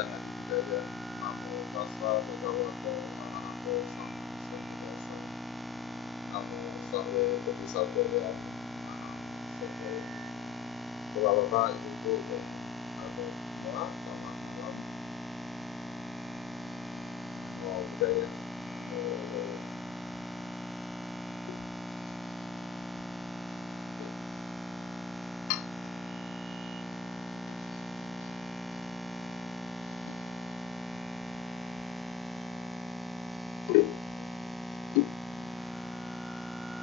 dengan budaya namo tassa bhagavato arahato sammasambuddhassa namo sarve bodhisattva Bapak Ibu dan semua selamat malam. Namo budaya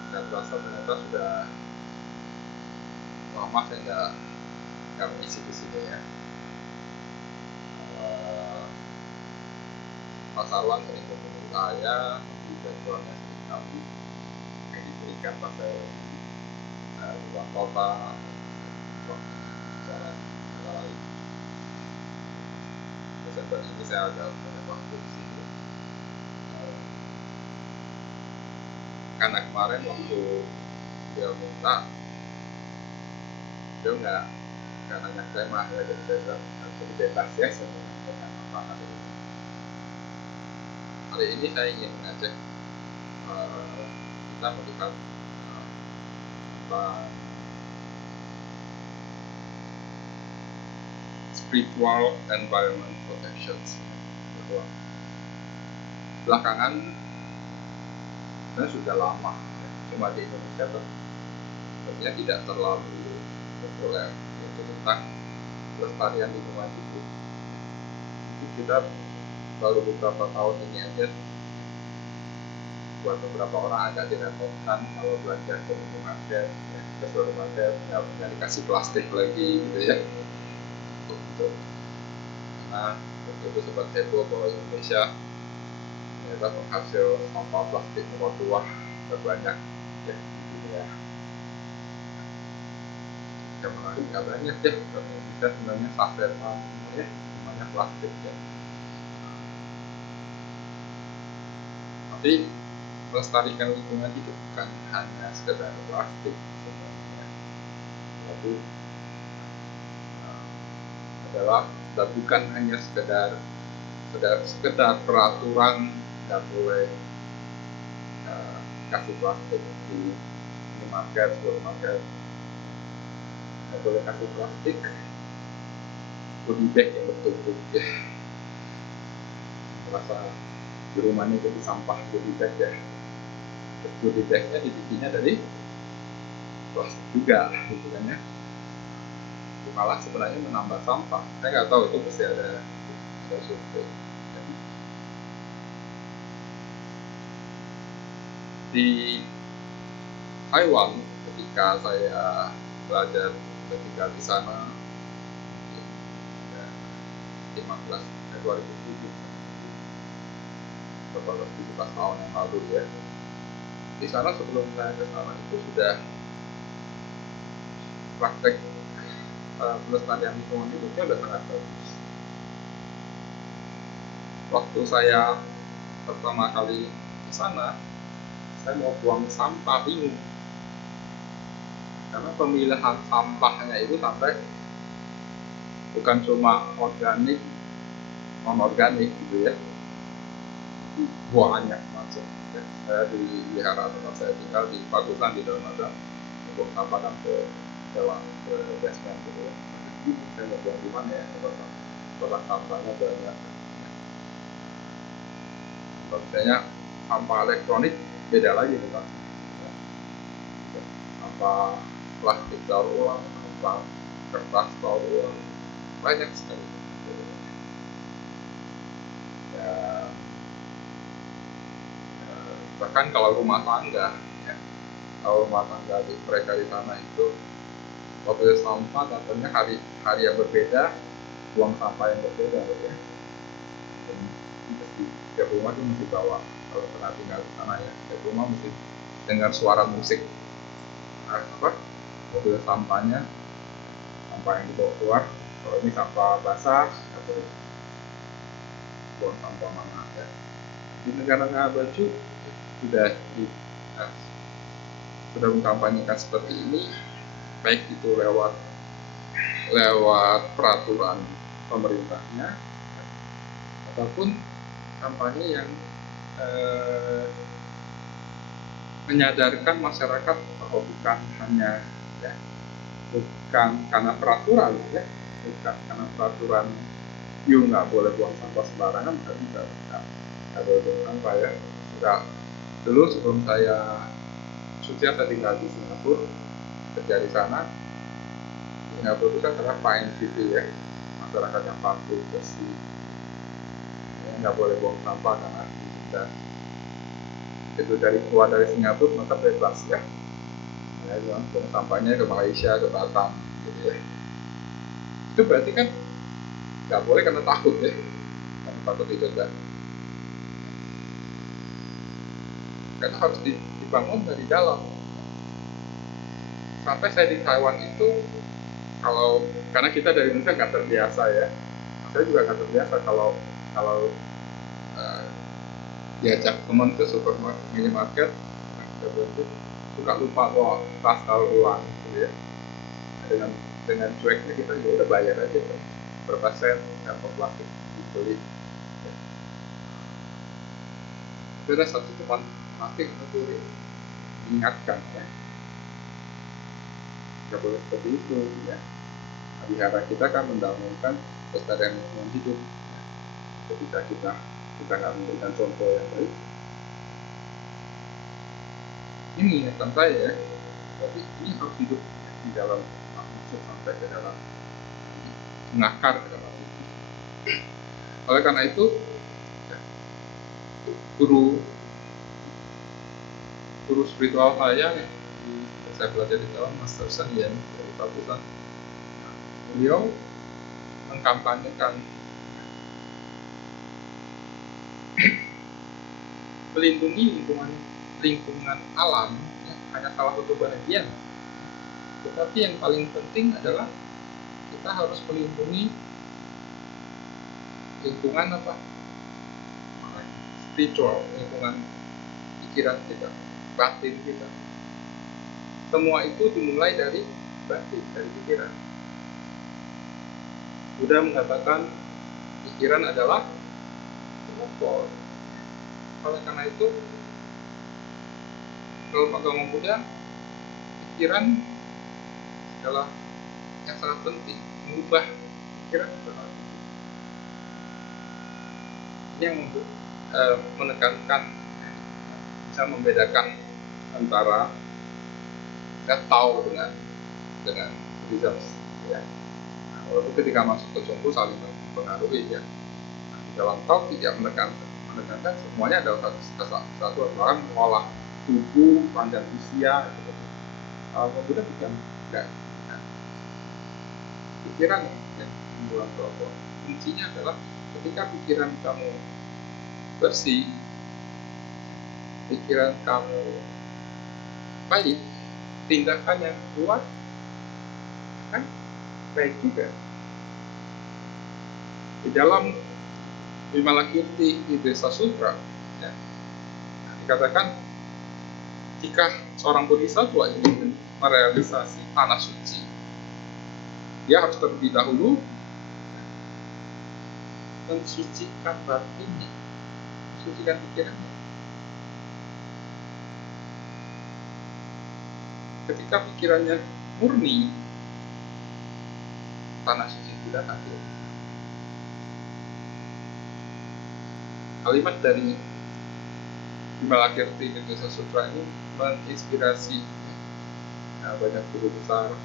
dan terasa ternyata sudah lama saya nggak mengisi di sini ya. Mas Arwan sering hubungi saya, tapi jadwalnya sedikit yang diberikan pada luar kota secara lain. Desember ini saya agak banyak waktu di sini. Karena kemarin waktu dia minta, dia nggak nanya tema ya, jadi saya bebas ya, saya menyampaikan apa hari ini. Hari ini saya ingin mengajak kita melihat tentang spiritual environment protections. Belakangan saya sudah lama ya, cuma di Indonesia tentunya tidak terlalu populer yaitu tentang pelestarian lingkungan hidup. Itu kita baru beberapa tahun ini aja buat beberapa orang agak direpotkan kalau belanja ke minimarket, ya, ke supermarket nggak dikasih plastik lagi gitu ya. Untuk karena waktu itu sempat heboh bahwa Indonesia ternyata penghasil sampah plastik nomor 2 terbanyak ya di dunia. Ya menarik nggak banyak ya, karena Indonesia sebenarnya sampah semuanya semuanya plastik ya. Tapi melestarikan lingkungan itu bukan hanya sekedar plastik sebenarnya, tapi adalah dan bukan hanya sekedar peraturan nggak boleh kasih plastik di minimarket, supermarket, nggak boleh kasih plastik, goodie bag yang bertumpuk ya, merasa di rumahnya jadi sampah goodie bag ya, terus goodie bagnya dibikinnya dari plastik juga gitu kan ya, malah sebenarnya menambah sampah. Saya nggak tahu itu pasti ada survei. Di Taiwan ketika saya belajar ketika di sana 2007 atau 17 tahun yang lalu ya, di sana sebelum saya ke sana itu sudah praktek pelestarian lingkungan hidupnya sudah sangat bagus. Waktu saya pertama kali di sana, saya mau buang sampah bingung karena pemilihan sampahnya itu sampai bukan cuma organik, non organik gitu ya, banyak macam. Saya dipelihara tempat saya tinggal di Pakutan di dalam ada untuk sampah kan ke dalam ke basement gitu ya. Saya mau buang di mana ya, kotak sampahnya banyak. Biasanya sampah elektronik beda lagi bukan, sampah plastik daur ulang, sampah kertas daur ulang, banyak sekali ya, bahkan kalau rumah tangga ya, kalau rumah tangga mereka di sana itu mobil sampah katanya hari yang berbeda, buang sampah yang berbeda ya. Tiap rumah tuh mesti bawa, kalau pernah tinggal di sana ya, tiap rumah mesti dengar suara musik mobil sampahnya, sampah yang dibawa keluar. Kalau ini sampah basah atau buang sampah mana ya. Di negara-negara baju sudah mengkampanyekan seperti ini, baik itu lewat peraturan pemerintahnya ataupun kampanye yang menyadarkan masyarakat bahwa bukan hanya ya, bukan karena peraturan ya, bukan karena peraturan you nggak boleh buang sampah sembarangan, tapi nggak boleh buang sampah ya. Nggak, dulu sebelum saya saya tinggal di Singapura, kerja di sana. Singapura itu kan karena fine city ya, masyarakatnya patuh, bersih, ya, nggak boleh buang sampah karena didenda. Itu dari keluar dari Singapura maka bebas ya, buang sampahnya ke Malaysia, ke Batam gitu ya. Itu berarti kan nggak boleh karena takut ya, karena takut didenda. Karena harus dibangun dari dalam. Sampai saya di Taiwan itu, karena kita dari Indonesia nggak terbiasa ya, saya juga nggak terbiasa kalau diajak teman ke supermarket, minimarket, kita suka lupa bawa tas daur ulang gitu ya. Dengan cueknya kita juga udah bayar aja tuh berapa sen kantong plastik dibeli. Itu ada satu teman plastik itu mengingatkan ya, nggak boleh seperti itu ya. Wihara kita kan mendamaikan kelestarian lingkungan hidup. Ketika kita nggak memberikan contoh yang baik, ini mengingatkan saya ya, tapi ini harus hidup di dalam maksud sampai ke dalam mengakar ke dalam itu. Oleh karena itu, guru spiritual saya belajar di dalam Master Sun Yan dari Pakusan, beliau mengkampanyekan melindungi lingkungan alam ya, hanya salah satu bagian, tetapi yang paling penting adalah kita harus melindungi lingkungan spiritual, lingkungan pikiran kita, batin kita. Semua itu dimulai dari batin, dari pikiran. Buddha mengatakan pikiran adalah sumber. Oleh karena itu, kalau agama Buddha, pikiran adalah yang sangat penting. Mengubah pikiran adalah ini yang menekankan, bisa membedakan antara Tao dengan Buddhism ya. Nah, walaupun ketika masuk ke Chonggu saling mempengaruhi ya. Nah, di dalam Tao tidak menekankan semuanya adalah satu orang mengolah tubuh, panjang usia gitu. Buddha bukan enggak. Nah, pikiran yang membuat kelompok. Kuncinya adalah ketika pikiran kamu bersih, pikiran kamu baik, tindakan yang kuat kan baik juga. Di dalam Vimalakirti di Desa Sutra ya, dikatakan jika seorang bodhisattva ingin merealisasi tanah suci, dia harus terlebih dahulu mensucikan batinnya, mensucikan pikirannya. Ketika pikirannya murni, tanah suci tidak hadir. Kalimat dari Vimalakirti di Desa Sutra ini menginspirasi banyak guru besar,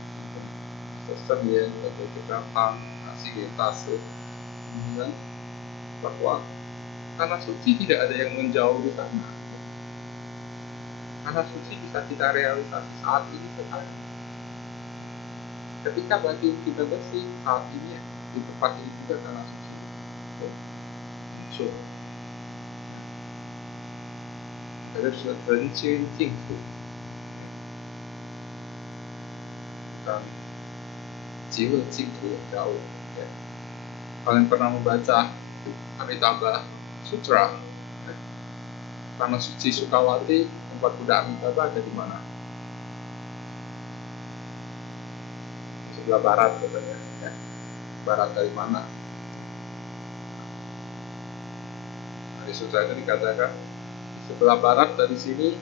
Master Yen, Dr. Ketapang, Sigetasu, bahwa tanah suci tidak ada yang menjauh di sana. Tanah suci bisa kita realisasi saat ini sekarang. Ketika batin kita bersih saat ini di tempat ini juga tanah suci muncul. Ada rencin tinggi, bukan jiwa tinggi yang jauh. Ya. Kalian pernah membaca Amitabha Sutra? Tanah suci Sukawati, tempat Buddha Amitabha ada di mana? Sebelah barat katanya ya. Barat dari mana? Yesus itu dikatakan sebelah barat dari sini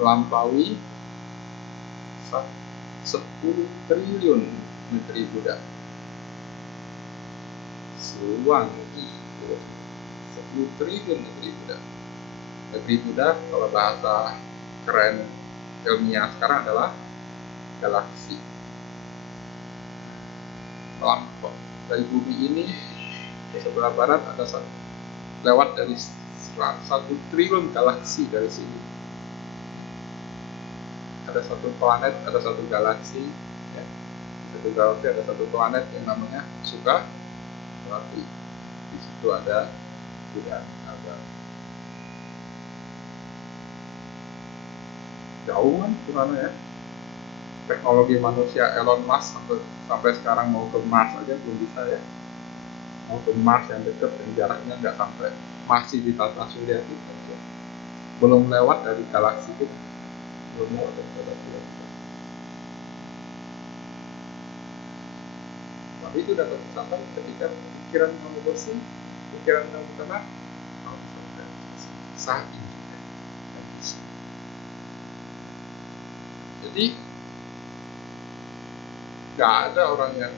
melampaui 10 triliun negeri Buddha. Seluang 10 triliun negeri Buddha. Negeri Buddha kalau bahasa keren ilmiah sekarang adalah galaksi. Melampau dari bumi ini ke sebelah barat ada lewat dari 1 triliun galaksi dari sini. Ada satu planet, ada satu galaksi, ya. Satu galaksi ada satu planet yang namanya Sukawati. Di situ ada Buddha. Jauh kan kemana ya? Teknologi manusia Elon Musk sampai sekarang mau ke Mars aja belum bisa ya. Mau ke Mars yang dekat yang jaraknya nggak sampai, masih di tata surya kita, belum lewat dari galaksi kita, belum lewat dari galaksi kita. Tapi itu dapat dicapai ketika pikiran kamu bersih, pikiran kamu tenang, kamu sampai saat ini. Jadi nggak ada orang yang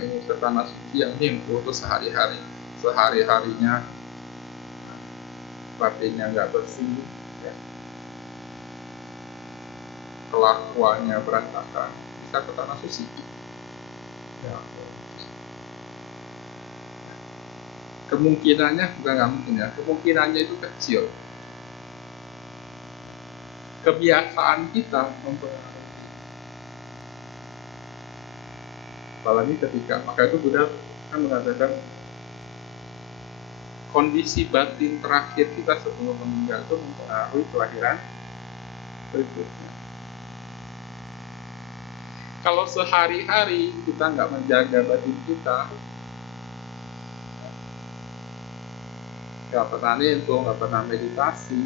ingin ke tanah suci yang ingin putus sehari-harinya batinnya nggak bersih, ya. Kelakuannya berantakan, bisa ke tanah suci. Ya. Kemungkinannya bukan nggak mungkin ya, kemungkinannya itu kecil. Kebiasaan kita mempengaruhi. Apalagi ketika, maka itu Buddha kan mengatakan kondisi batin terakhir kita sebelum meninggal itu mempengaruhi kelahiran berikutnya. Kalau sehari-hari kita nggak menjaga batin kita, nggak pernah nento, nggak pernah meditasi,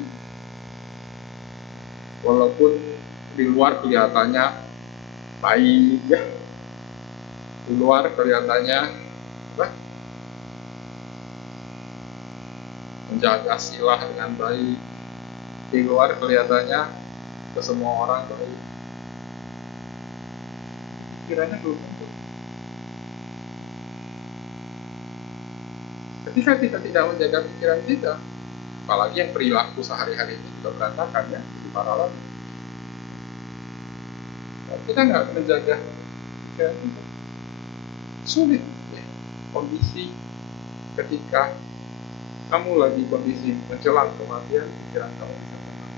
walaupun di luar kelihatannya baik, ya, di luar kelihatannya menjaga silah dengan baik, di luar kelihatannya ke semua orang baik, pikirannya belum tentu. Ketika kita tidak menjaga pikiran kita, apalagi yang perilaku sehari-hari ini juga berantakan, ya, lebih parah lagi. Kita nggak menjaga pikiran kita, sulit, ya. Kondisi ketika kamu lagi kondisi menjelang kematian, pikiran kamu bisa tenang.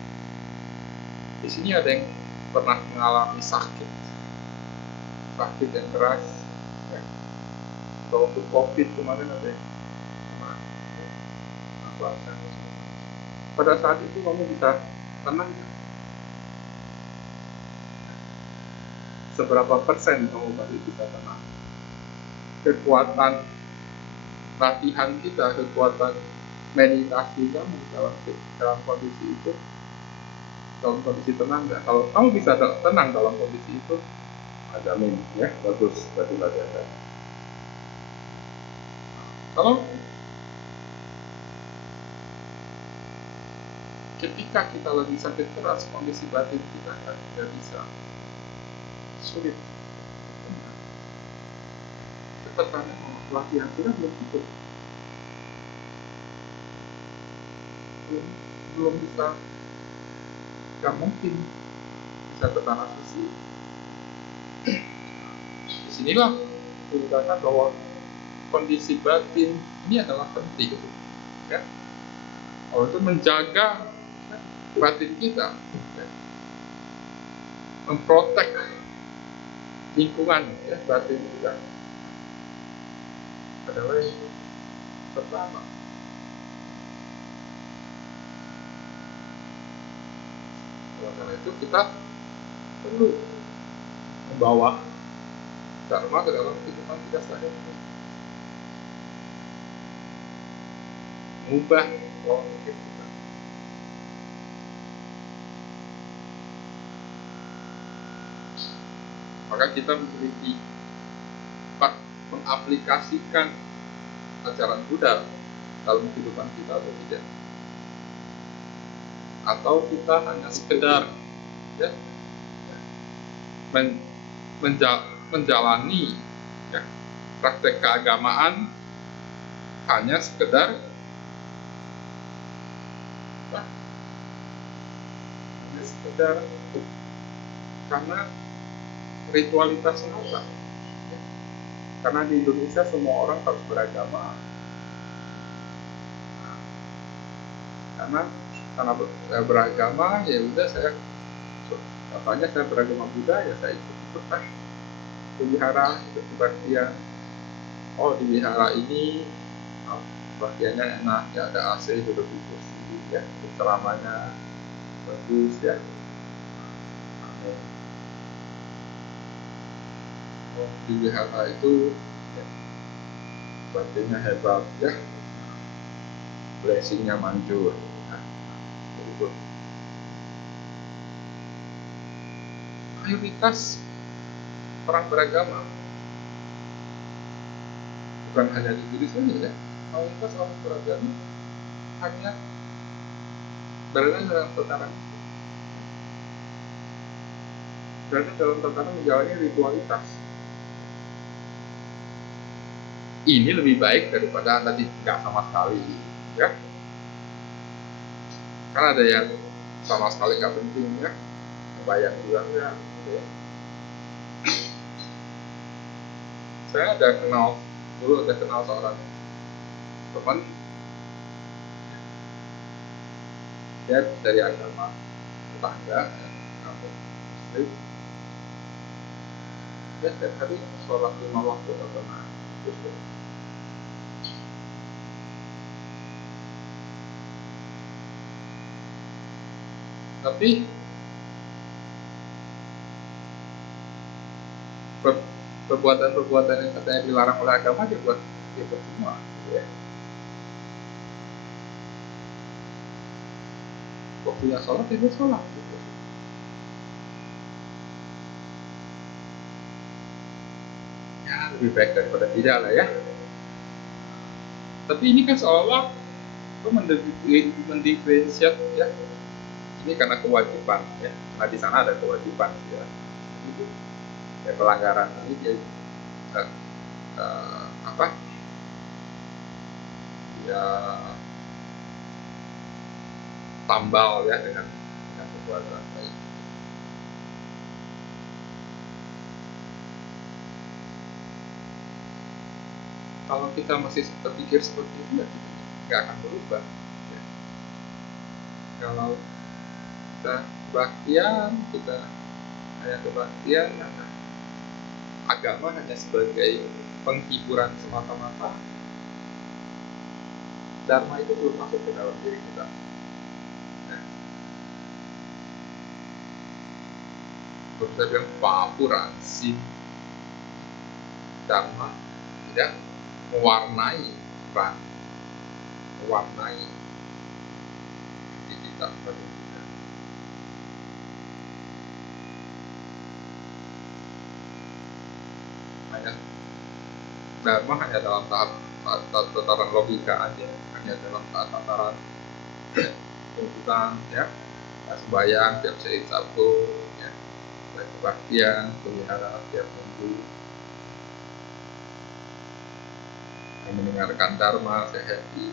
Di sini ada yang pernah mengalami sakit yang keras, ya. Waktu COVID kemarin ada yang pada saat itu kamu bisa tenang. Seberapa persen kamu baru bisa tenang? Kekuatan latihan kita, kekuatan meditasi kamu dalam kondisi itu, dalam kondisi tenang nggak? Kalau kamu bisa tenang dalam kondisi itu, ada ya, bagus, berarti latihan. Kalau ketika kita lagi sakit keras, kondisi batin kita tidak bisa, sulit. Tetapi latihan kita belum cukup, belum bisa, nggak mungkin bisa ke tanah suci. Disinilah dikatakan bahwa kondisi batin ini adalah penting, ya. Kalau itu menjaga batin kita, ya, memprotek lingkungan, ya, batin kita adalah yang pertama. Karena itu kita perlu membawa dharma ke dalam kehidupan kita sehari-hari, mengubah pola pikir kita. Maka kita mengaplikasikan ajaran Buddha dalam kehidupan kita atau tidak, atau kita hanya sekedar ya menjalani ya, praktek keagamaan hanya sekedar apa, hanya sekedar karena ritualitas semata. Karena di Indonesia semua orang harus beragama. Karena saya beragama, ya udah saya katanya saya beragama Buddha, ya saya ikut lah ke wihara, ikut kebaktian. Oh, di wihara ini kebaktiannya enak, ya ada AC, duduk di kursi, ya ceramahnya bagus, ya. Oh, di wihara itu ya, kebaktiannya hebat, ya, blessingnya manjur. Nah, itu mayoritas orang beragama, bukan hanya di Indonesia saja, ya, mayoritas orang beragama hanya berada dalam tataran menjalani ritualitas. Ini lebih baik daripada tadi nggak sama sekali, ya. Kan ada yang sama sekali nggak penting, ya, bayang juga ya, gitu ya. Saya dulu ada kenal seorang teman, dia dari agama tetangga, ya, kampung Muslim. Dia setiap hari sholat 5 waktu nggak pernah putus. Tapi perbuatan-perbuatan yang katanya dilarang oleh agama dia buat semua, gitu ya. Waktunya sholat itu sholat, gitu. Ya lebih baik daripada tidak lah, ya. Tapi ini kan seolah itu mendiferensiat, ya. Ini karena kewajiban, ya. Nah di sana ada kewajiban, ya. Itu ya pelanggaran ini dia apa? Ya tambal, ya, dengan perbuatan baik. Kalau kita masih berpikir seperti itu, ya kita nggak akan berubah, ya. Kalau kita kebaktian, kita hanya kebaktian, nah, agama hanya sebagai penghiburan semata-mata, dharma itu belum masuk ke dalam diri kita. Nah, bisa bilang papuransi dharma tidak mewarnai peran, mewarnai diri kita. Hanya dharma hanya dalam tataran logika aja, hanya dalam tataran tuntutan, ya, sembahyang tiap Senin Sabtu, ya, kebaktian, pelihara tiap minggu, yang mendengarkan dharma, saya happy.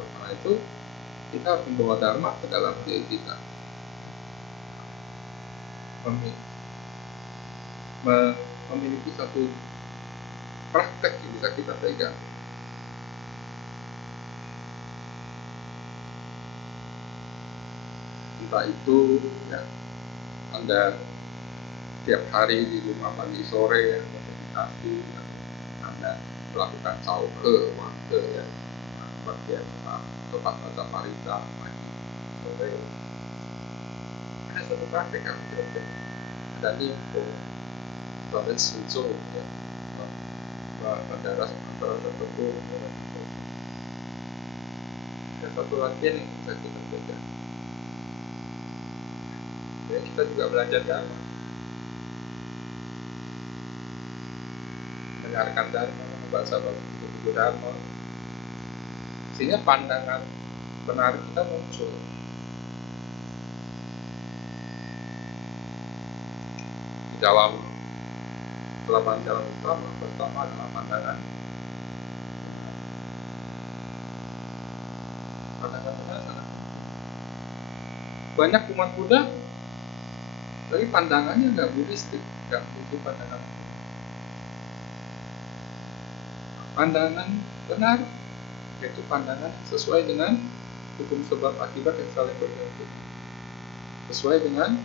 Karena itu kita harus membawa dharma ke dalam diri kita, memiliki satu praktek yang bisa kita pegang. Entah itu, ya, Anda tiap hari di rumah pagi sore, ya, meditasi, ya, Anda melakukan sauke, ya, bagian tempat baca parita pagi sore. Ada satu praktek yang kita ada info sampai susu, ya, mendaras antara tertentu, ada satu latihan yang bisa kita pegang. Ya, kita juga belajar dharma. mendengarkan dharma, membaca buku dharma, sehingga pandangan benar kita muncul. Di dalam 8 jalan utama, pertama adalah pandangan benar sangat banyak umat Buddha, tapi pandangannya nggak Buddhistik, nggak begitu pandangan. Pandangan benar yaitu pandangan sesuai dengan hukum sebab akibat yang saling bergantung, sesuai dengan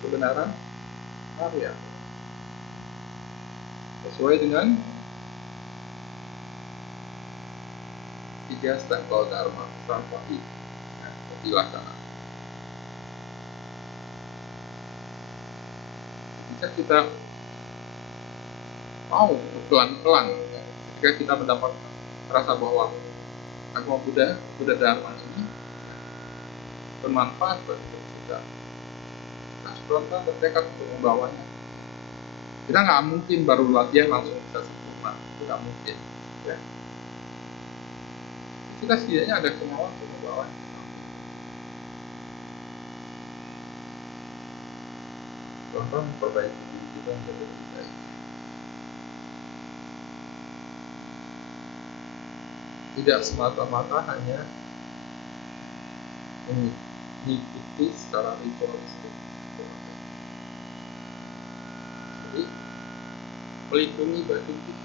kebenaran Arya, sesuai dengan 3 stempel dharma Sampai dilaksanakan. Ketika kita mau pelan-pelan, ketika kita mendapat rasa bahwa agama Buddha Dharma ini bermanfaat bagi kita, nah pelan-pelan bertekad untuk membawanya. Kita nggak mungkin baru latihan langsung bisa sempurna, itu nggak mungkin. Ya. Kita setidaknya ada kemauan untuk membawanya. Pelan-pelan memperbaiki diri kita menjadi lebih baik. Tidak semata-mata hanya mengikuti secara ritualistik, jadi melindungi batin kita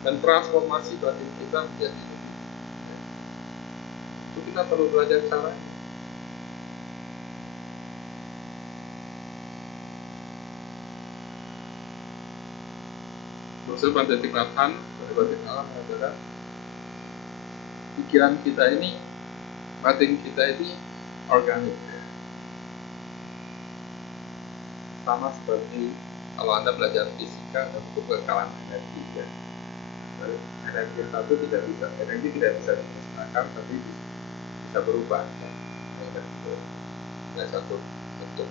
dan transformasi batin kita menjadi lebih. Itu kita perlu belajar caranya. Maksud Bhante Tingrathan berbagai alam adalah pikiran kita ini, batin kita ini organik, sama seperti kalau Anda belajar fisika dan kekekalan energi, ya. Energi yang satu tidak bisa dimusnahkan, tapi bisa berubah, tidak satu bentuk.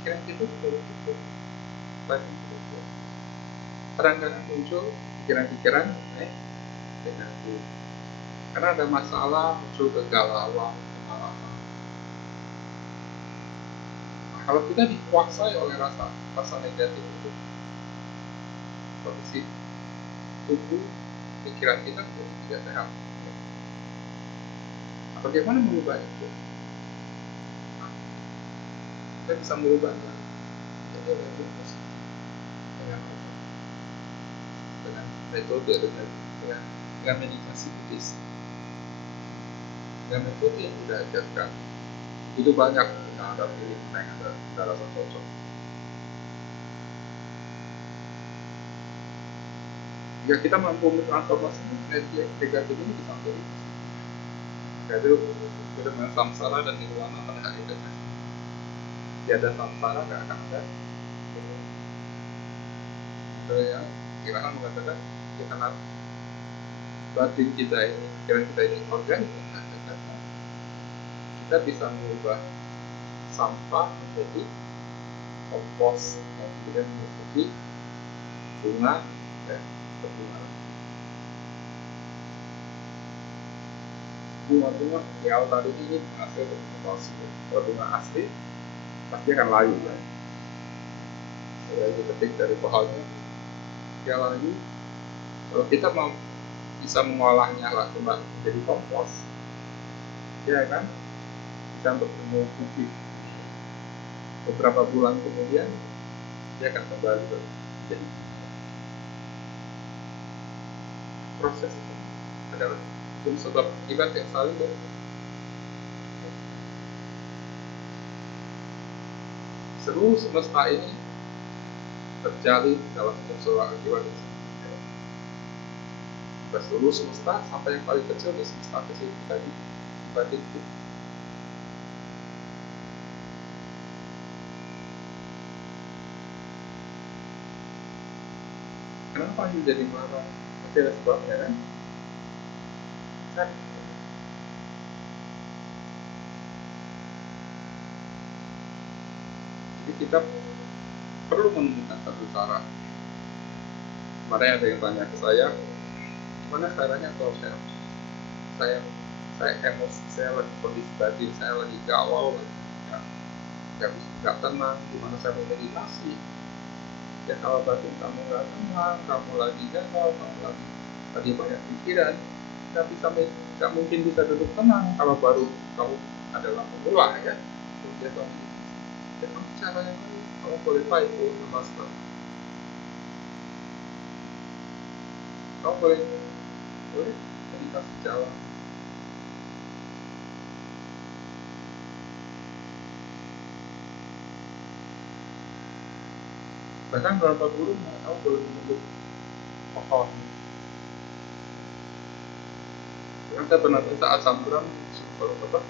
Pikiran kita betul-betul batin kita. Kadang-kadang muncul pikiran-pikiran negatif, karena ada masalah, muncul kegalauan, kemarahan. Nah, kalau kita dikuasai oleh rasa negatif itu, kondisi tubuh, pikiran kita menjadi tidak sehat. Nah, bagaimana merubah itu? Nah, kita bisa merubahnya dengan metode, dengan meditasi Buddhis, dengan metode yang sudah ajarkan. Itu banyak yang ada pilih, yang ada rasa cocok. Jika kita mampu mentransformasi energi negatif ini bisa menjadi yaitu dengan samsara dan nirwana pada hakikatnya. Tiada samsara, nggak akan ada. Yang Kirahan mengatakan karena batin kita ini, pikiran kita ini organik, kita bisa mengubah sampah menjadi kompos yang kemudian menjadi bunga dan berbunga. Bunga-bunga di altar ini menghasilkan kompos. Kalau bunga asli pasti akan layu, kan? Jadi diketik dari pohonnya, dia layu. Kalau kita mau bisa mengolahnya langsung menjadi kompos, ya kan? Bisa bertemu pupuk. Beberapa bulan kemudian dia akan kembali menjadi proses itu adalah sebab akibat yang saling seluruh semesta ini terjalin dalam unsur akibat itu. Seluruh semesta sampai yang paling kecil di semesta kecil tadi dibagi itu. Kenapa ini jadi marah? Pasti ada sebabnya, kan? Jadi kita perlu menemukan satu cara. Kemarin ada yang tanya ke saya, gimana caranya kalau saya emosi, saya lagi kondisi batin saya lagi galau, nggak tenang, gimana saya mau meditasi? Ya kalau batin kamu nggak tenang, kamu lagi galau, kamu lagi banyak pikiran, nggak mungkin bisa duduk tenang. Kalau baru kamu adalah pemula ya, kemudian kamu cara yang lain, kamu boleh itu namaskar, kamu boleh meditasi jalan. Bahkan beberapa guru kamu boleh menutup pohon. Karena saya pernah saat samburan kalau apa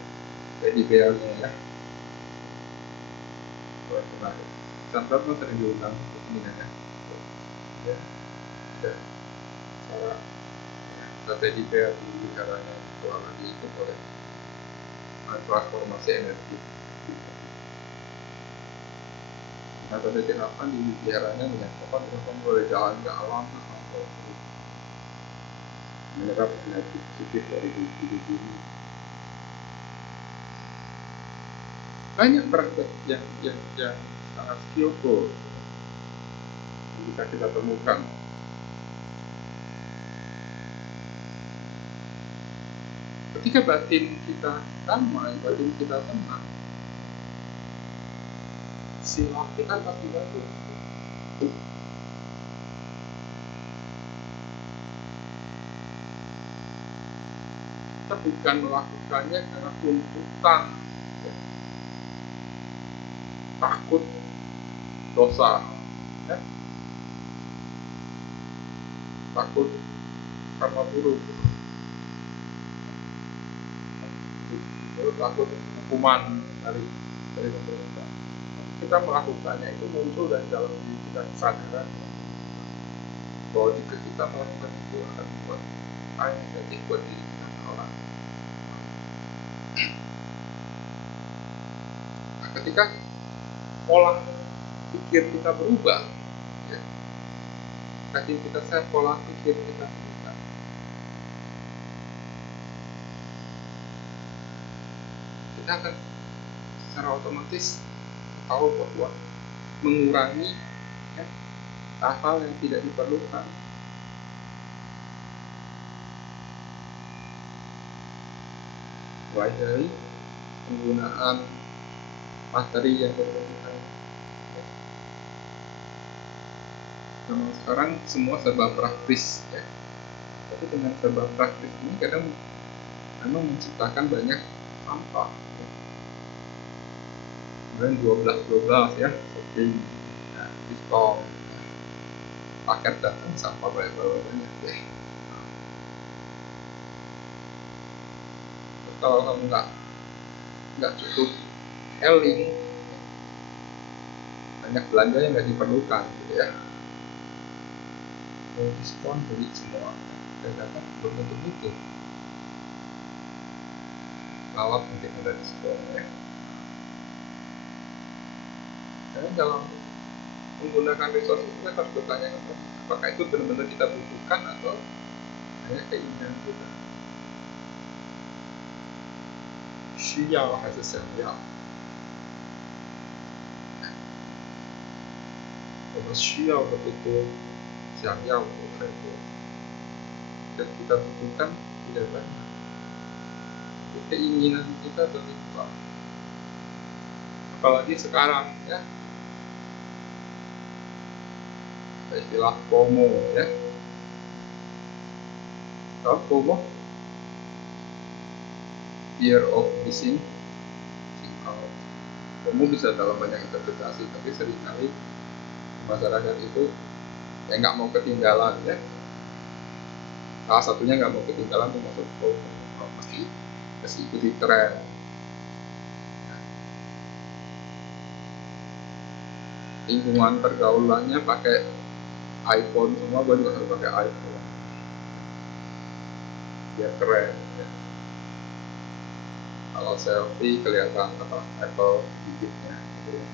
jadi bearnya ya, pernah samburan kan sering diundang ini ya, ya cara strategi bear di caranya soal lagi itu boleh transformasi energi. Nah tadi kenapa di biaranya menyatakan kenapa boleh jalan ke alam atau menyerap energi positif dari hidup ini. Banyak praktek yang sangat skillful yang bisa kita temukan. Ketika batin kita damai, batin kita tenang, sila kita pasti bagus. Kita bukan melakukannya karena tuntutan, takut dosa, takut karma buruk, takut hukuman dari pemerintah. Kita melakukannya itu muncul dari dalam diri kita, kesadaran bahwa jika kita melakukan itu akan membuat negatif buat diri kita dan orang. Nah, ketika pola pikir kita berubah, ya, kita pola pikir kita berubah, kita akan secara otomatis tahu bahwa mengurangi hal-hal yang tidak diperlukan. Mulai dari penggunaan materi yang berlebihan. Memang sekarang semua serba praktis ya. Tapi dengan serba praktis ini kadang memang menciptakan banyak sampah. Kemudian 12 ya, shopping, diskon, paket datang sampah banyak ya. Kalau kamu nggak cukup healing, banyak belanja yang nggak diperlukan gitu ya, diskon beli semua dan datang belum tentu itu lawat mungkin ada diskon ya. Karena dalam menggunakan resource itu kita harus bertanya apakah itu benar-benar kita butuhkan atau hanya keinginan kita. 需要还是想要？我们需要的不多，想要的太多。Dan kita butuhkan tidak banyak. Keinginan kita begitu banyak. Apalagi sekarang ya, istilah FOMO ya. Tahu FOMO? Fear of missing out. FOMO bisa dalam banyak interpretasi, tapi seringkali masyarakat itu nggak mau ketinggalan ya. Salah satunya nggak mau ketinggalan termasuk FOMO, pasti ikuti tren. Lingkungan pergaulannya pakai iPhone semua, gue juga harus pakai iPhone biar keren ya. Kalau selfie kelihatan apa Apple gigitnya gitu ya.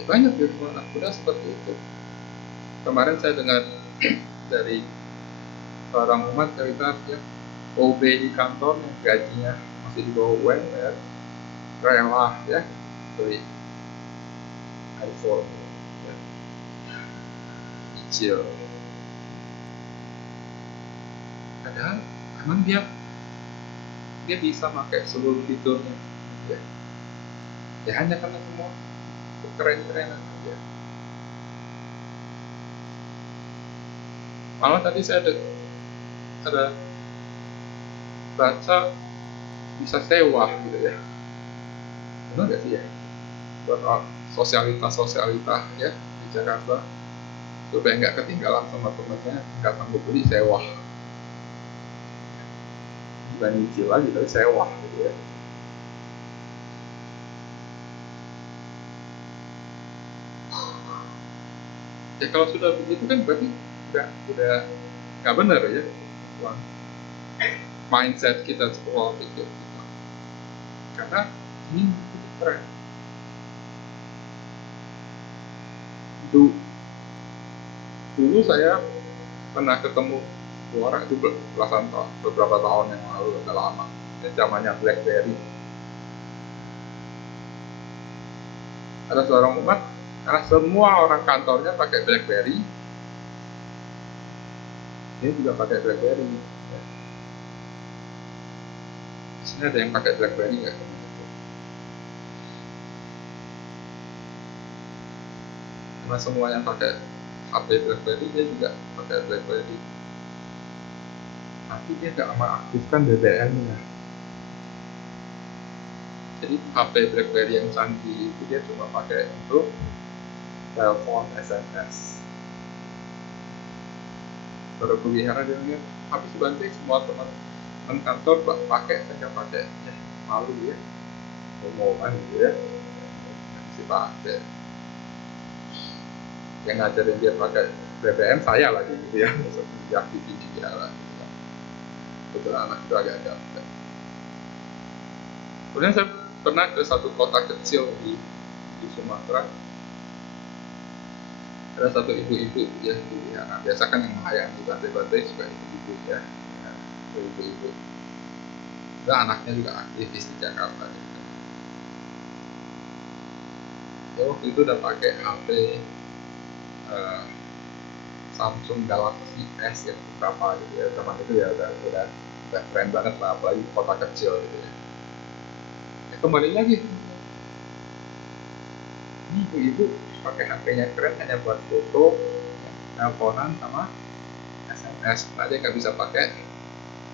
Ya, banyak ya anak muda seperti itu. Kemarin saya dengar dari seorang umat cerita ya, OB di kantor yang gajinya masih di bawah UMR rela ya beli iPhone ya, kecil. Padahal emang dia bisa pakai seluruh fiturnya ya. Ya hanya karena semua keren-kerenan aja. Malah tadi saya ada baca bisa sewa gitu ya. Benar gak sih ya? Buat sosialita ya di Jakarta supaya nggak ketinggalan sama temennya, nggak perlu beli, sewa. Bukan nyicil lagi tapi sewa gitu ya. Ya kalau sudah begitu kan berarti udah nggak benar ya mindset kita, pola pikir kita, karena ini tren. Dulu saya pernah ketemu orang itu beberapa tahun yang lalu, udah lama ya, zamannya BlackBerry. Ada seorang umat karena semua orang kantornya pakai BlackBerry, dia juga pakai BlackBerry. Di sini ada yang pakai BlackBerry nggak? Karena semua yang pakai HP BlackBerry, dia juga pakai BlackBerry. Tapi dia nggak mengaktifkan BBM-nya. Jadi HP BlackBerry yang canggih itu dia cuma pakai untuk telepon, SMS. Baru pelihara dia bilang, tapi sebenarnya semua teman kantor pakai, saya nggak pakai. Ya, malu ya, omongan gitu ya, masih pakai. Yang ngajarin dia pakai BBM saya lagi gitu ya, diaktifin dia lah. Gitu. Betul, anak itu agak ganteng. Kemudian saya pernah ke satu kota kecil di Sumatera. Ada satu ibu-ibu ya, biasa kan yang melayani di pantai-pantai juga ibu-ibu ya, ibu-ibu. Dan anaknya juga aktivis di Jakarta. Gitu. Ya, waktu itu udah pakai HP Samsung Galaxy S ya, berapa gitu ya, zaman itu ya udah keren banget lah, apalagi kota kecil gitu ya. Kembali lagi, ini ibu-ibu pakai HP-nya keren hanya buat foto, teleponan sama SMS, aja nggak bisa pakai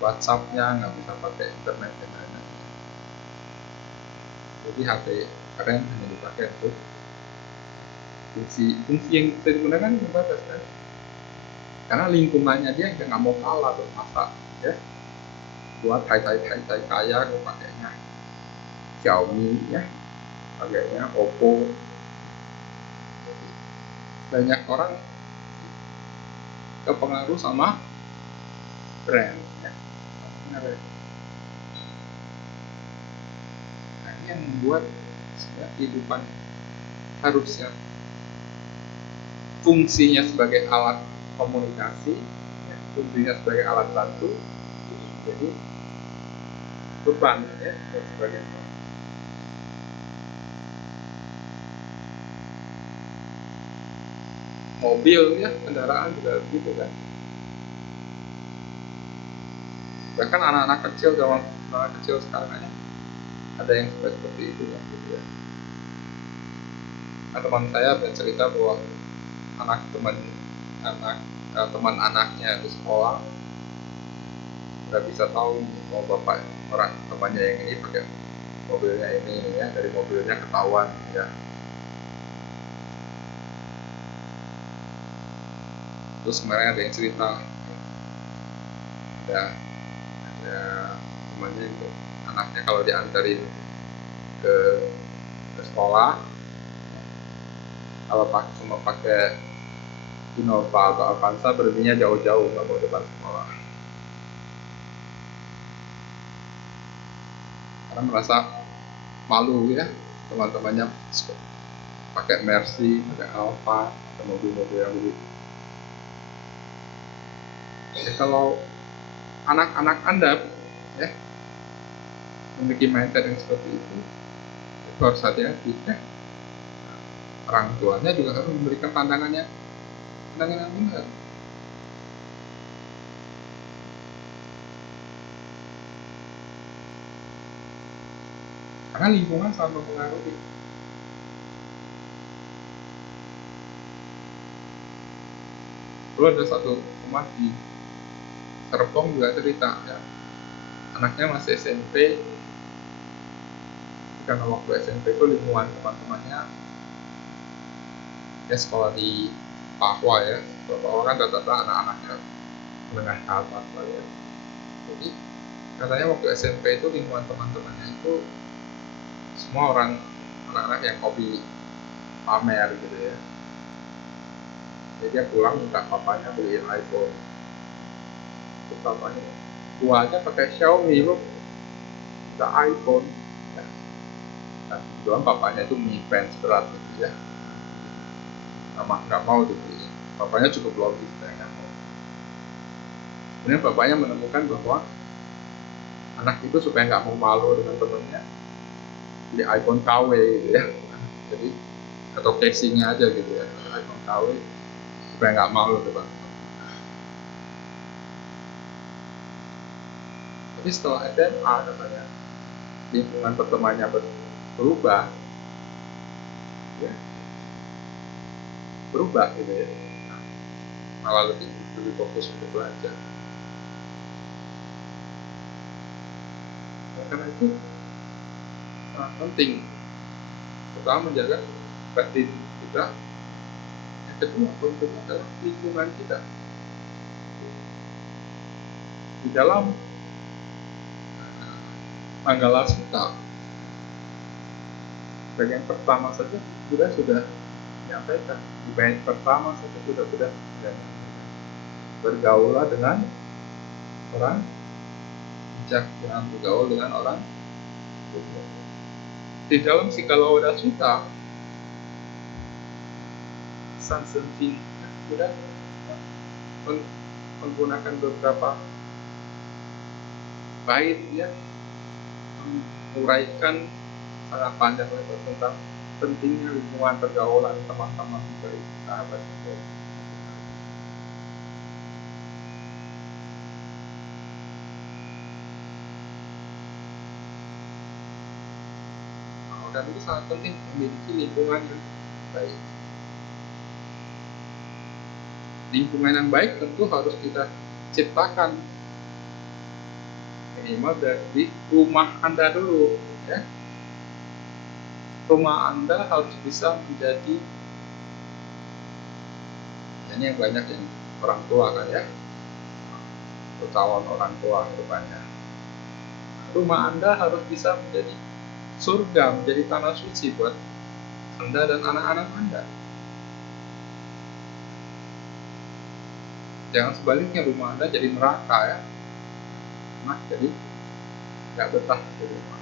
WhatsApp-nya, nggak bisa pakai internet dan lain-lain. Jadi HP keren hanya dipakai untuk fungsi yang bisa digunakan terbatas kan, karena lingkungannya dia nggak mau kalah tuh, masa ya buat hai kaya gue pakainya Xiaomi ya, pakainya Oppo. Banyak orang kepengaruh sama brand ya. Nah, ini yang membuat kehidupan harusnya fungsinya sebagai alat komunikasi ya, fungsinya sebagai alat bantu, jadi beban ya, dan sebagainya. Mobil ya, kendaraan juga begitu kan. Bahkan anak-anak kecil sekarang aja ada yang seperti itu ya, gitu ya. Nah, teman saya bercerita bahwa teman anaknya di sekolah nggak bisa tahu mau bapak orang temannya yang ini pakai mobilnya ini ya, dari mobilnya ketahuan ya. Terus kemarin ada yang cerita ada temannya itu, anaknya kalau diantarin ke sekolah, kalau cuma pakai Innova atau Avanza berhentinya jauh-jauh, nggak mau depan sekolah karena merasa malu ya, teman-temannya pakai Mercy, pakai Alfa, atau mobil-mobil yang begitu. Jadi kalau anak-anak Anda ya memiliki mindset yang seperti itu harus hati-hati ya. Orang tuanya juga harus memberikan pandangan yang benar. Karena lingkungan sangat mempengaruhi. Dulu ada satu teman di Serpong juga cerita ya, anaknya masih SMP. Karena waktu SMP itu lingkungan teman-temannya ya sekolah di Papua ya, beberapa orang rata-rata anak-anaknya menengah ke atas lah ya. Jadi katanya waktu SMP itu lingkungan teman-temannya itu semua anak-anak yang hobi pamer gitu ya. Jadi dia pulang minta papanya beliin iPhone. Terus papanya, gua aja pakai Xiaomi lu minta iPhone ya. Nah, kebetulan papanya itu Mi fans berat gitu ya, nggak mau dibeliin. Papanya cukup logis, nggak mau. Kemudian bapaknya menemukan bahwa anak itu supaya nggak mau malu dengan temennya di iPhone KW gitu ya. Jadi atau casingnya aja gitu ya, iPhone KW supaya nggak malu depan. Tapi setelah SMA katanya lingkungan pertemanannya berubah ya, berubah gitu ya, malah lebih fokus untuk belajar. Karena itu sangat penting, pertama menjaga batin kita, yang kedua penting adalah lingkungan kita. Di dalam Manggala Sutta bagian pertama saja sudah menyampaikan, di bagian pertama saja sudah bergaulah dengan orang bijak, jangan bergaul dengan orang bodoh. Di dalam Sikalawada Sutta Sansenting sudah menggunakan beberapa bait ya, menguraikan sangat panjang lebar tentang pentingnya lingkungan pergaulan teman-teman dari sahabat itu. Dan itu sangat penting memiliki lingkungan yang baik. Lingkungan yang baik tentu harus kita ciptakan minimal dari rumah Anda dulu ya. Rumah Anda harus bisa menjadi, ini yang banyak yang orang tua kan ya, calon orang tua depannya. Rumah Anda harus bisa menjadi surga, menjadi tanah suci buat Anda dan anak-anak Anda. Jangan sebaliknya rumah Anda jadi neraka ya, nah jadi nggak betah di rumah.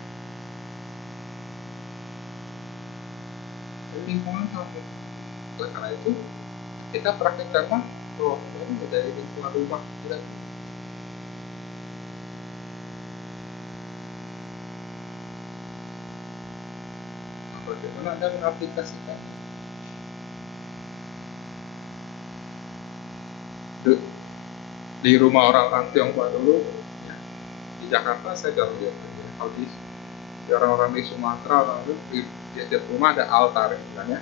Jadi lingkungan sama. Oleh karena itu kita praktekkan ini dari lingkungan rumah kita. Bagaimana Anda mengaplikasikan di rumah orang-orang Tionghoa dulu ya. Di Jakarta saya gak melihat kalau di orang-orang di Sumatera, orang itu di setiap rumah ada altar misalnya.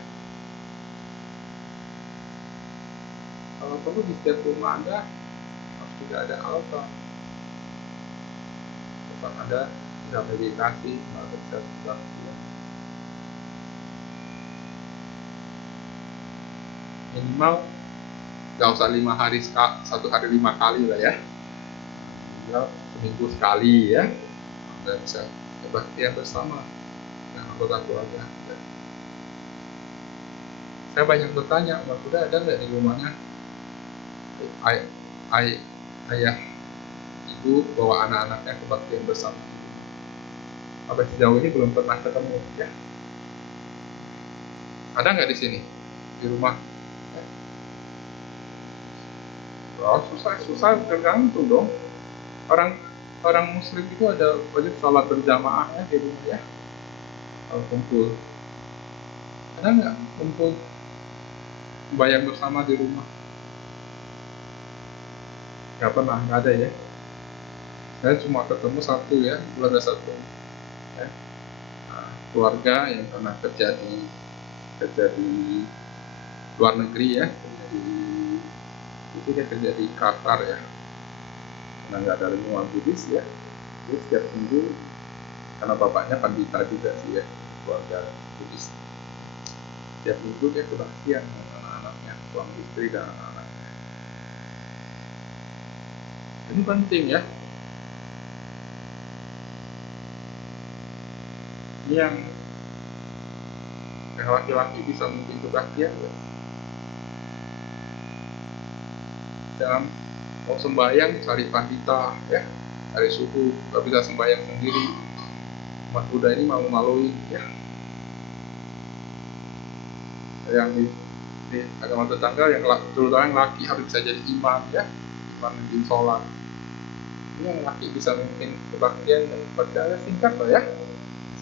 Kalau perlu di setiap rumah Anda harus juga ada altar, tempat Anda bisa meditasi, bisa minimal gak usah 5 hari, 1 hari 5 kali lah ya, minimal seminggu sekali ya, Anda bisa kebaktian bersama dengan anggota keluarga. Saya banyak bertanya, Mbak Kuda ada nggak di rumahnya ayah ibu bawa anak-anaknya kebaktian bersama? Sampai sejauh ini belum pernah ketemu ya. Ada nggak di sini di rumah? Oh, susah tergantung dong. Orang orang Muslim itu ada wajib sholat berjamaahnya di rumah ya. Kalau kumpul, ada nggak kumpul bayang bersama di rumah? Nggak pernah, nggak ada ya. Saya cuma ketemu satu ya, keluarga satu ya. Nah, keluarga yang pernah kerja di luar negeri ya, kerja di Qatar ya, karena nggak ada lingkungan Buddhis ya. Jadi setiap minggu, karena bapaknya pandita juga sih ya, keluarga Buddhis, setiap minggu dia kebaktian dengan anak-anaknya, suami istri dan anak-anaknya. Ini penting ya. Ini yang laki-laki bisa memimpin kebaktian ya. Dalam mau sembahyang cari pandita ya, cari suhu, nggak bisa sembahyang sendiri. Umat Buddha ini malu-maluin ya. Yang di agama tetangga yang terutama yang laki harus bisa jadi imam ya, imam memimpin sholat. Ini yang laki bisa memimpin kebaktian dan percaya singkat lah ya,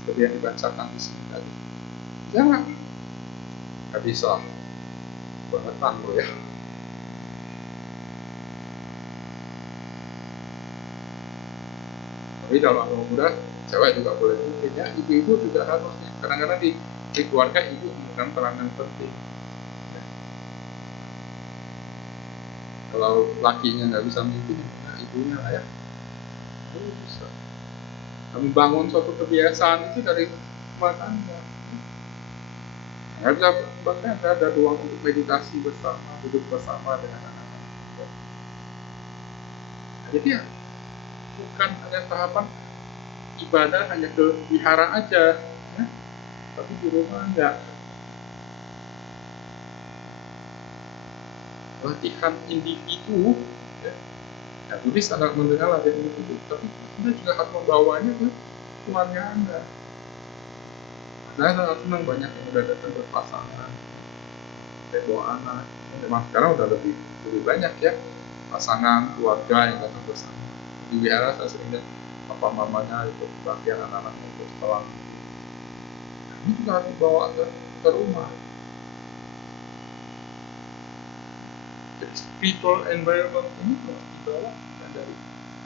seperti yang dibacakan di sini tadi. Jangan, nggak bisa banget lo ya. Tapi dalam agama Buddha, cewek juga boleh memimpin ya, ibu-ibu juga harusnya. Kadang-kadang di keluarga ibu memegang peranan penting. Kalau lakinya nggak bisa memimpin, nah ibunya lah ya. Bisa. Membangun suatu kebiasaan itu dari rumah tangga. Nggak bisa, bahkan ada ruang untuk meditasi bersama, duduk bersama dengan anak-anak. Jadi ya, bukan hanya tahapan ibadah hanya ke wihara aja, ya. Tapi di rumah enggak. Latihan individu, ya. Ya, Buddhis sangat mengenal latihan individu, tapi Anda juga harus membawanya ke keluarga Anda. Saya sangat senang banyak yang udah datang berpasangan, kayak bawa anak. Memang sekarang udah lebih banyak ya pasangan keluarga yang datang bersama. Di wihara saya sering lihat papa mamanya ikut bagian anak-anaknya ikut sekolah. Ini juga harus dibawa ke rumah. Jadi spiritual environment ini harus dibawa dari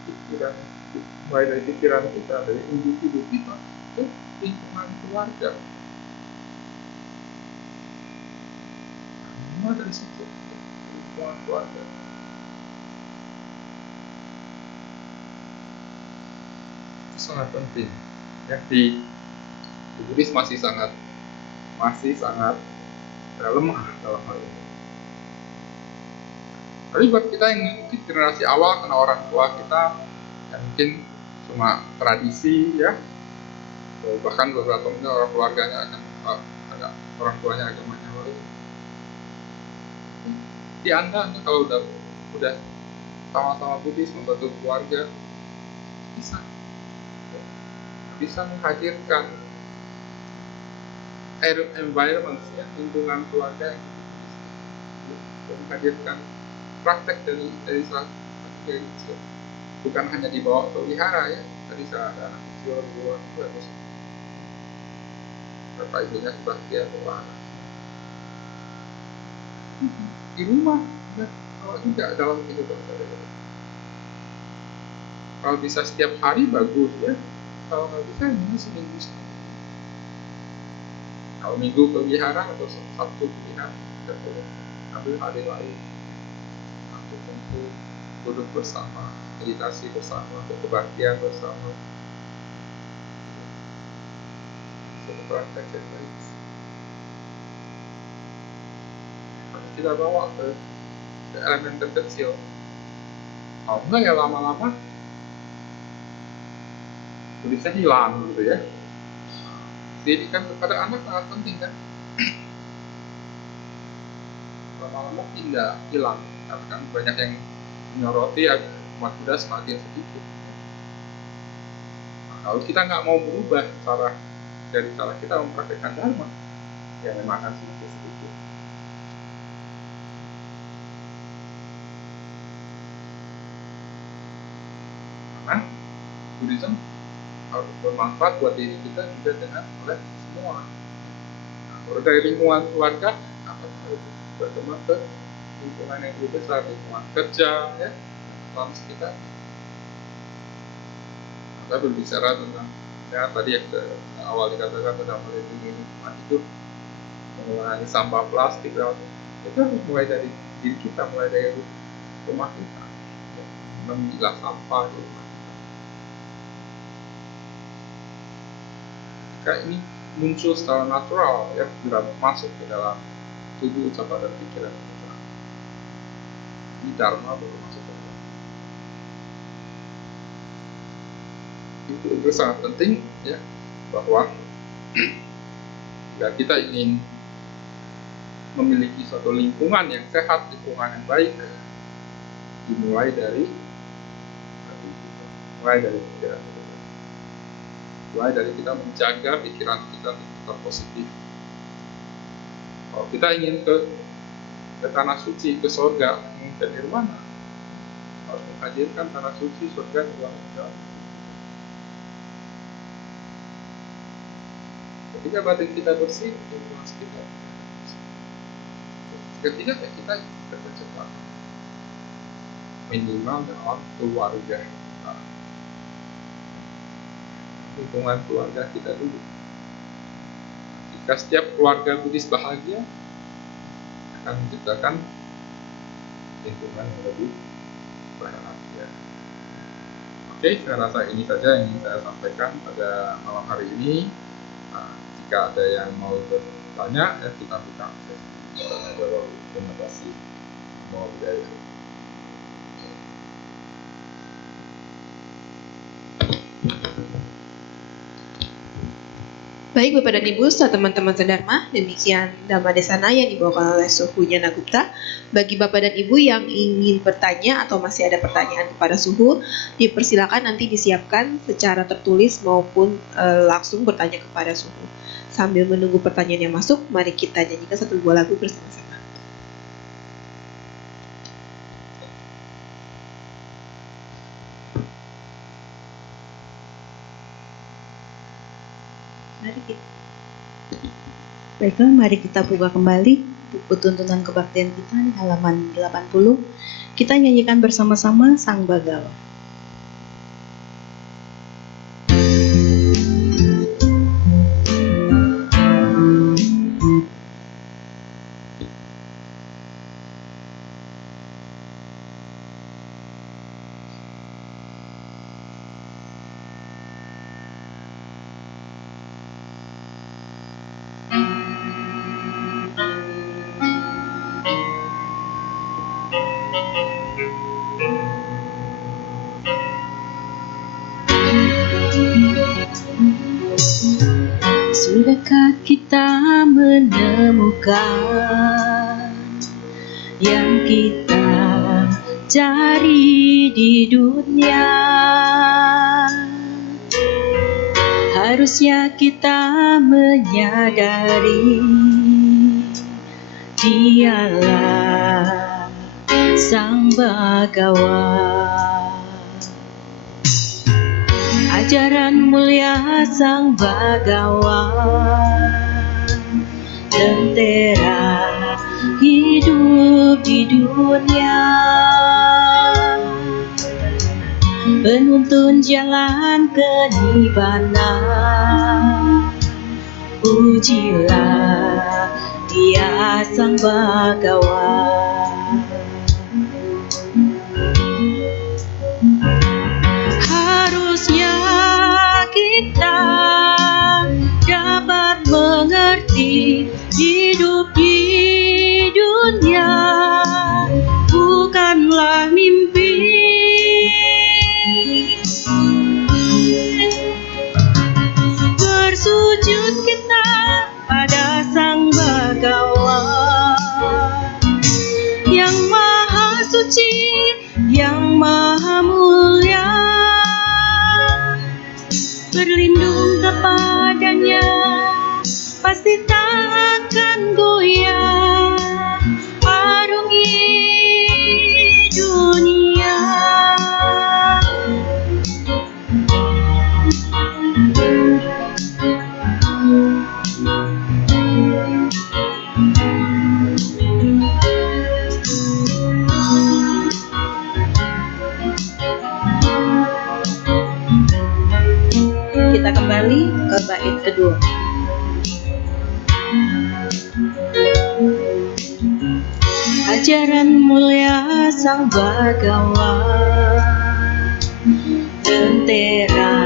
pikiran, mulai dari pikiran kita, dari individu kita ke lingkungan keluarga. Semua dari situ, lingkungan keluarga. Itu sangat penting. Ya, di Buddhis masih sangat lemah dalam hal ini. Tapi buat kita yang mungkin generasi awal karena orang tua kita yang mungkin cuma tradisi ya, bahkan beberapa mungkin orang keluarganya agak orang tuanya agamanya lain. Di anda kalau udah sama-sama Buddhis membantu keluarga bisa menghadirkan environment ya, lingkungan keluarga yang menghadirkan praktek dari saat kecil, bukan hanya dibawa ke wihara ya, tadi saya ada anak kecil luar juga terus bapak ibunya sebagian bawa anak di rumah ya, kalau juga dalam kehidupan sehari-hari. Kalau bisa setiap hari bagus ya, kalau nggak bisa ini seminggu sekali. Kalau minggu ke wihara atau sabtu ke wihara, tidak boleh ambil hari lain untuk kumpul, duduk bersama, meditasi bersama, kebaktian bersama. Satu praktek yang baik. Harus kita bawa ke elemen terkecil. Kalau enggak ya lama-lama bisa hilang gitu ya. Jadi kan kepada anak sangat penting kan. Lama-lama tidak hilang, karena kan banyak yang menyoroti umat Buddha semakin sedikit. Nah, kalau kita nggak mau berubah dari cara kita mempraktekkan dharma, ya memang akan semakin Buddhism harus bermanfaat buat diri kita juga dengan oleh semua. Kalau dari lingkungan keluarga, apa harus berkembang ke lingkungan yang lebih besar, lingkungan kerja, ya, alam sekitar. Kita berbicara tentang ya tadi yang awal dikatakan tentang melindungi lingkungan hidup, mengurangi sampah plastik, itu harus mulai dari diri kita, mulai dari rumah kita, memilah sampah di rumah kita. Jika ini muncul secara natural, ya sudah masuk ke dalam tubuh, ucapan dan pikiran kita. Ini dharma baru masuk ke dalam. Itu sangat penting, ya, bahwa jika kita ingin memiliki suatu lingkungan yang sehat, lingkungan yang baik, dimulai dari pikiran kita. Mulai dari kita menjaga pikiran kita tetap positif. Kalau kita ingin ke tanah suci, ke surga, ke nirwana, harus menghadirkan tanah suci, surga, nirwana. Ketika batin kita bersih, lingkungan sekitar bersih. Ketiga, kita cepat minimal dalam keluarga kita, lingkungan keluarga kita dulu. Jika setiap keluarga Buddhis bahagia, akan menciptakan lingkungan yang lebih bahagia. Oke, saya rasa ini saja yang ingin saya sampaikan pada malam hari ini. Jika ada yang mau bertanya, ya kita buka sesi tanya jawab. Terima kasih. Mau budaya. Baik Bapak dan Ibu serta teman-teman sedharma, demikian Dhamma Desana yang dibawakan oleh Suhu Jana Gupta. Bagi Bapak dan Ibu yang ingin bertanya atau masih ada pertanyaan kepada Suhu, dipersilakan nanti disiapkan secara tertulis maupun langsung bertanya kepada Suhu. Sambil menunggu pertanyaan yang masuk, mari kita nyanyikan satu buah lagu bersama-sama. Baiklah, mari kita buka kembali buku tuntunan kebaktian kita di halaman 80. Kita nyanyikan bersama-sama Sang Bhagawa. Sudahkah kita menemukan yang kita cari di dunia? Harusnya kita menyadari Dialah Sang Bhagawa. Ajaran mulia Sang Bhagawa, lentera hidup di dunia, penuntun jalan kenibbana. Pujilah Dia Sang Bhagawa. Kita dapat mengerti hidup di dunia bukanlah mimpi. Bersujud kita pada Sang Bhagawa yang maha suci, yang maha mulia. Berlindung kepadanya, pasti tak akan goyah arungi dunia. ajaran mulia Sang Bhagawan, lentera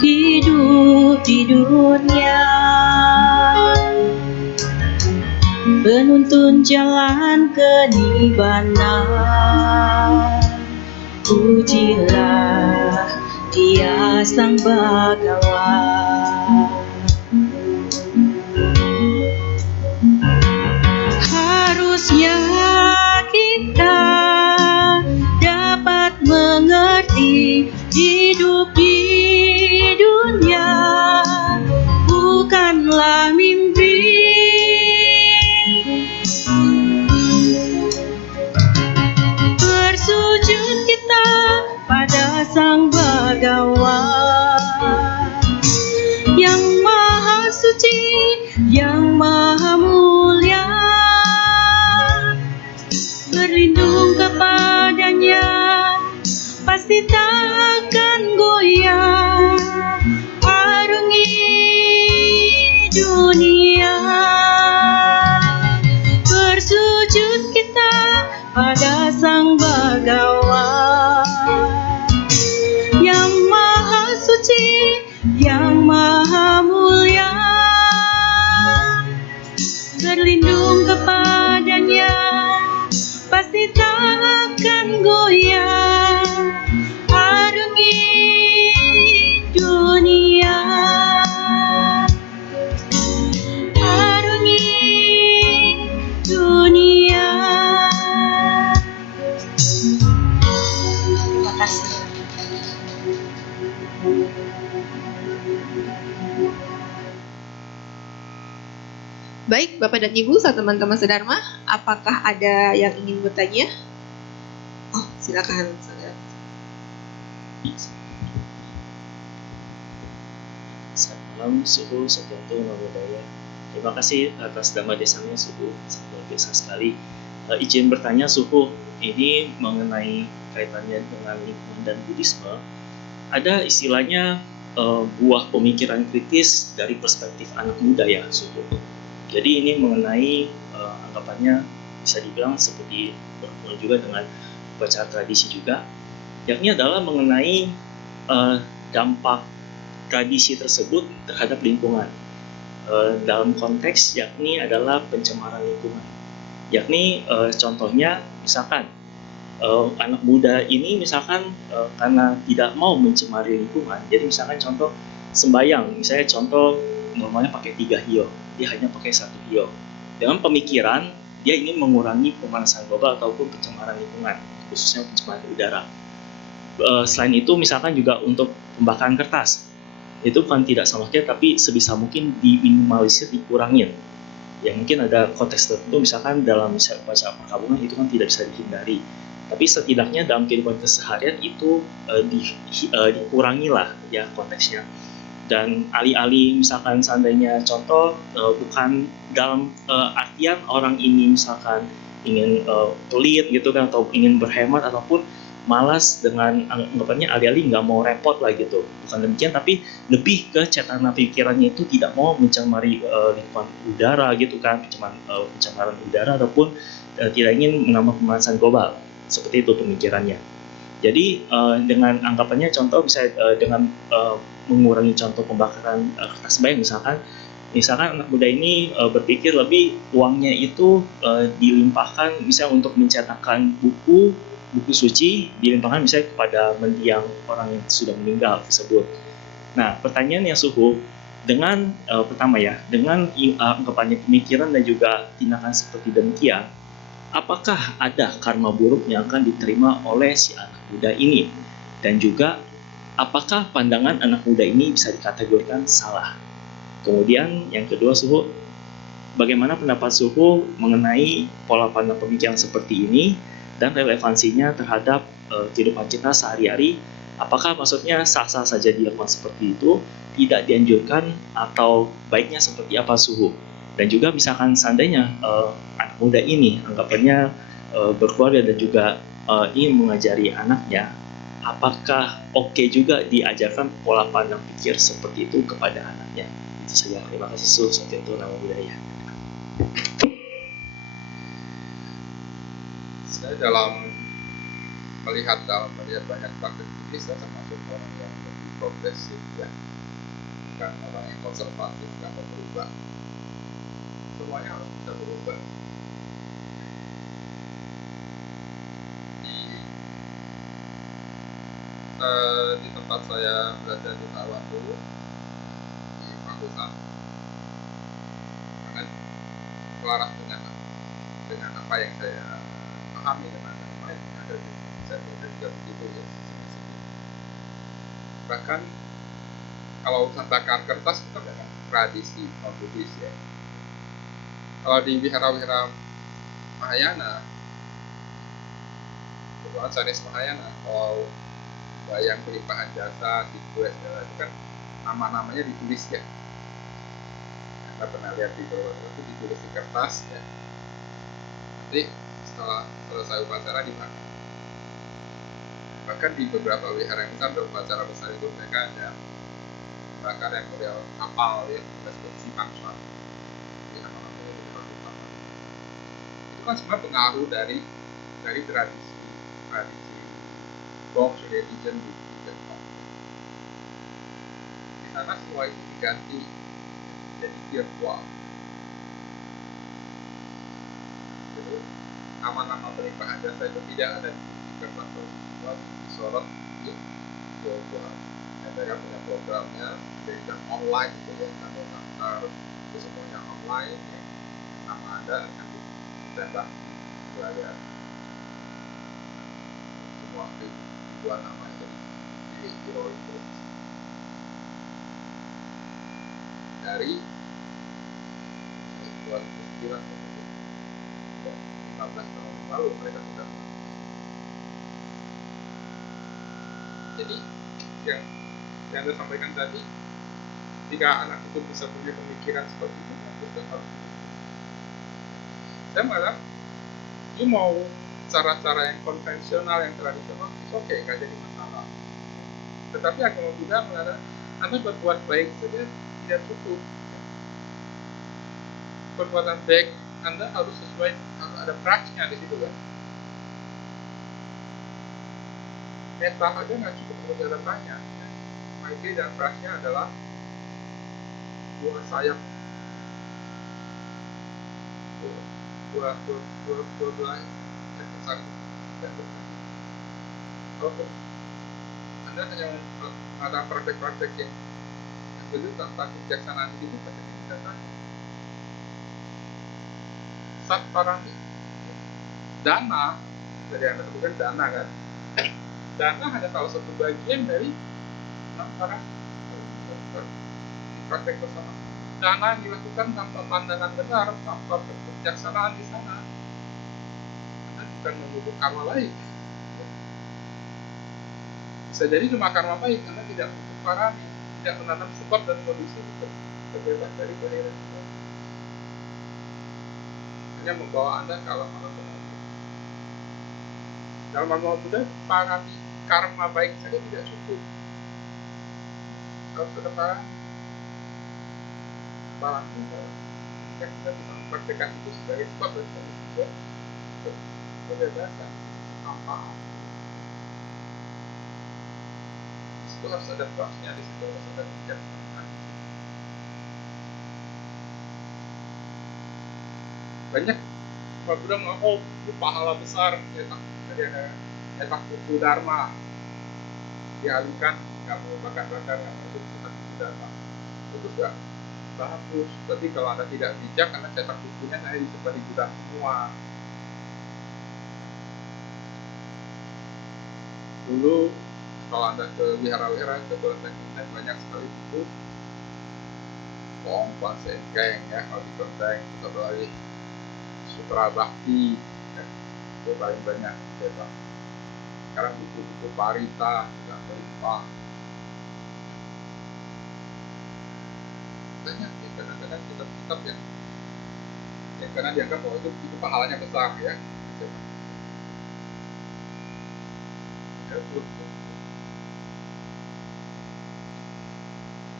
hidup di dunia, penuntun jalan kenibbaanan. Pujilah Dia Sang Bhagawan. Harusnya kita dapat mengerti hidup di dunia bukanlah mimpi. Bersujud kita pada Sang Bhagawan yang maha suci, yang maha mulia. Berlindung kepadanya pasti tak akan goyah. Arungi dunia, bersujud kita pada Sang Bhagawan yang maha suci, yang maha mulia. Berlindung kepadanya pasti tak akan goyah. Arungi dunia, arungi dunia. Terima kasih. Baik, Bapak dan Ibu, serta teman-teman sedharma, apakah ada yang ingin bertanya? Oh, silakan. Selamat malam, Suhu Setianto Nabudaya. Terima kasih atas dhamma desanya, Suhu. Sangat luar biasa sekali. Izin bertanya, Suhu, ini mengenai kaitannya dengan lingkungan dan Buddhisme. Ada istilahnya buah pemikiran kritis dari perspektif anak muda ya, Suhu. Jadi ini mengenai anggapannya bisa dibilang seperti berhubungan juga dengan bacaan tradisi juga, yakni adalah mengenai dampak tradisi tersebut terhadap lingkungan. Dalam konteks yakni adalah pencemaran lingkungan. Yakni contohnya misalkan anak muda ini misalkan karena tidak mau mencemari lingkungan, jadi misalkan contoh sembayang, misalnya contoh normalnya pakai 3 hio, dia hanya pakai 1 hio. Dengan pemikiran dia ingin mengurangi pemanasan global ataupun pencemaran lingkungan, khususnya pencemaran udara. Selain itu misalkan juga untuk pembakaran kertas, itu bukan tidak salahnya tapi sebisa mungkin diminimalisir, dikurangin. Ya mungkin ada konteks tertentu, misalkan dalam baca perkabungan itu kan tidak bisa dihindari, tapi setidaknya dalam kehidupan keseharian itu dikurangilah ya konteksnya. Dan alih-alih misalkan seandainya contoh bukan dalam artian orang ini misalkan ingin pelit gitu kan, atau ingin berhemat ataupun malas dengan anggapannya alih-alih nggak mau repot lah gitu, bukan demikian, tapi lebih ke cetana pikirannya itu tidak mau mencemari lingkungan udara gitu kan, pencemaran udara ataupun tidak ingin menambah pemanasan global, seperti itu pemikirannya. Jadi dengan anggapannya contoh bisa dengan mengurangi contoh pembakaran kertas bayang misalkan anak muda ini berpikir lebih uangnya itu dilimpahkan misalnya untuk mencetakkan buku suci, dilimpahkan misalnya kepada mendiang orang yang sudah meninggal tersebut. Nah, pertanyaannya Suhu, dengan pertama ya, dengan anggapannya pemikiran dan juga tindakan seperti demikian, apakah ada karma buruk yang akan diterima oleh si anak muda ini? Dan juga, apakah pandangan anak muda ini bisa dikategorikan salah? Kemudian yang kedua Suhu, bagaimana pendapat Suhu mengenai pola pandang pemikiran seperti ini dan relevansinya terhadap kehidupan kita sehari-hari? Apakah maksudnya sah-sah saja dilakukan seperti itu, tidak dianjurkan, atau baiknya seperti apa Suhu? Dan juga misalkan seandainya anak muda ini anggapannya berkeluarga dan juga ingin mengajari anaknya, apakah oke juga diajarkan pola pandang pikir seperti itu kepada anaknya? Itu saja. Terima kasih Suhu. Setianto Namo Buddhaya. dalam melihat banyak praktek ini, saya termasuk orang yang lebih progresif ya, bukan orang yang konservatif, nggak mau berubah. Semuanya harus bisa berubah. Di tempat saya berada di Tawatu, di Pakusan, sangat selaras dengan apa yang saya pahami, dengan apa yang ada di saya juga begitu ya. Bahkan kalau urusan bakar kertas itu memang tradisi non Buddhis ya. Kalau di wihara-wihara Mahayana, kebetulan Chinese Mahayana, kalau bayang pelimpahan jasa, situ segala itu kan nama-namanya ditulis ya. Kita pernah lihat di bawah itu ditulis di kertas ya. Nanti setelah selesai upacara dimakan. Bahkan di beberapa wihara yang besar, upacara besar itu mereka ada bakar yang model kapal ya, seperti Sipangsuan. Itu kan semua pengaruh dari tradisi box religion di Tiongkok. Di sana semua itu diganti jadi virtual. Jadi nama-nama pelimpahan jasa itu tidak ada di kertas disorot di virtual. Mereka punya programnya, jadi online gitu ya, kami daftar itu semuanya online ya. Nama Anda akan ditembak di layar. Semua ribuan nama itu di hero itu dari 2009 dan 15 tahun lalu mereka sudah. Jadi yang Anda sampaikan tadi, jika anak itu bisa punya pemikiran seperti itu, itu harus. Saya malah, you mau cara-cara yang konvensional, yang tradisional, itu oke, nggak jadi masalah. Tetapi agama Buddha mengatakan, Anda berbuat baik saja tidak cukup. Perbuatan baik Anda harus sesuai, harus ada praktiknya di situ kan. Metta aja nggak cukup, harus ada banyak. Maitri dan praktiknya adalah dua sayap, dua yang besar. Kalau Anda hanya mengadakan praktek-praktek yang dulu tanpa kebijaksanaan itu pasti tidak tahu. Satparami, dana, dari Anda sebutkan dana kan, dana hanya salah satu bagian dari para praktek bersama. Dana yang dilakukan tanpa pandangan benar, tanpa kebijaksanaan di sana, Anda bukan menuduh karma baik. Bisa jadi cuma karma baik, karena tidak butuh parami, tidak menanam sebab dan kondisi untuk terbebas dari kelahiran itu. Hanya membawa Anda ke alam benar. Dalam agama Buddha, parami karma baik saja tidak cukup. Harus ada parami, jika kita bisa mempraktekkan itu sebagai sebab dan kondisi kebebasan apa. Itu harus ada prosesnya, di situ harus ada kebijaksanaan. Banyak Pak Buddha ngomong, itu pahala besar, cetak buku Dharma dialihkan, nggak mau bakar-bakar, nggak mau cetak buku Dharma. Itu sudah bagus, tapi kalau Anda tidak bijak, Anda cetak bukunya hanya disebar di gudang semua. Dulu kalau Anda ke wihara-wihara, ke kelenteng-kelenteng, banyak sekali buku Pongpan Sengkeng ya, kalau di kelenteng kita beli Sutra Bakti ya, itu paling banyak cetak. Sekarang buku-buku Parita juga melimpah. Banyak ya, kadang-kadang kitab-kitab yang karena dianggap bahwa itu pahalanya besar ya.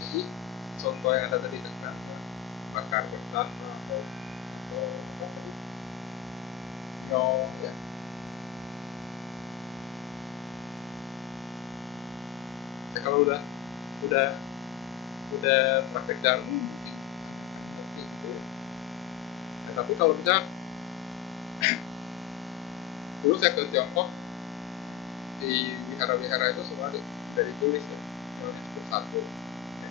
Jadi contoh yang ada tadi kan bakar kertas atau apa tadi, ya Ya, kalau udah praktek dalam mungkin seperti itu. Ya, tapi kalau misalnya dulu saya ke Tiongkok, di wihara-wihara itu semua dari tulis ya, soalnya cukup satu ya.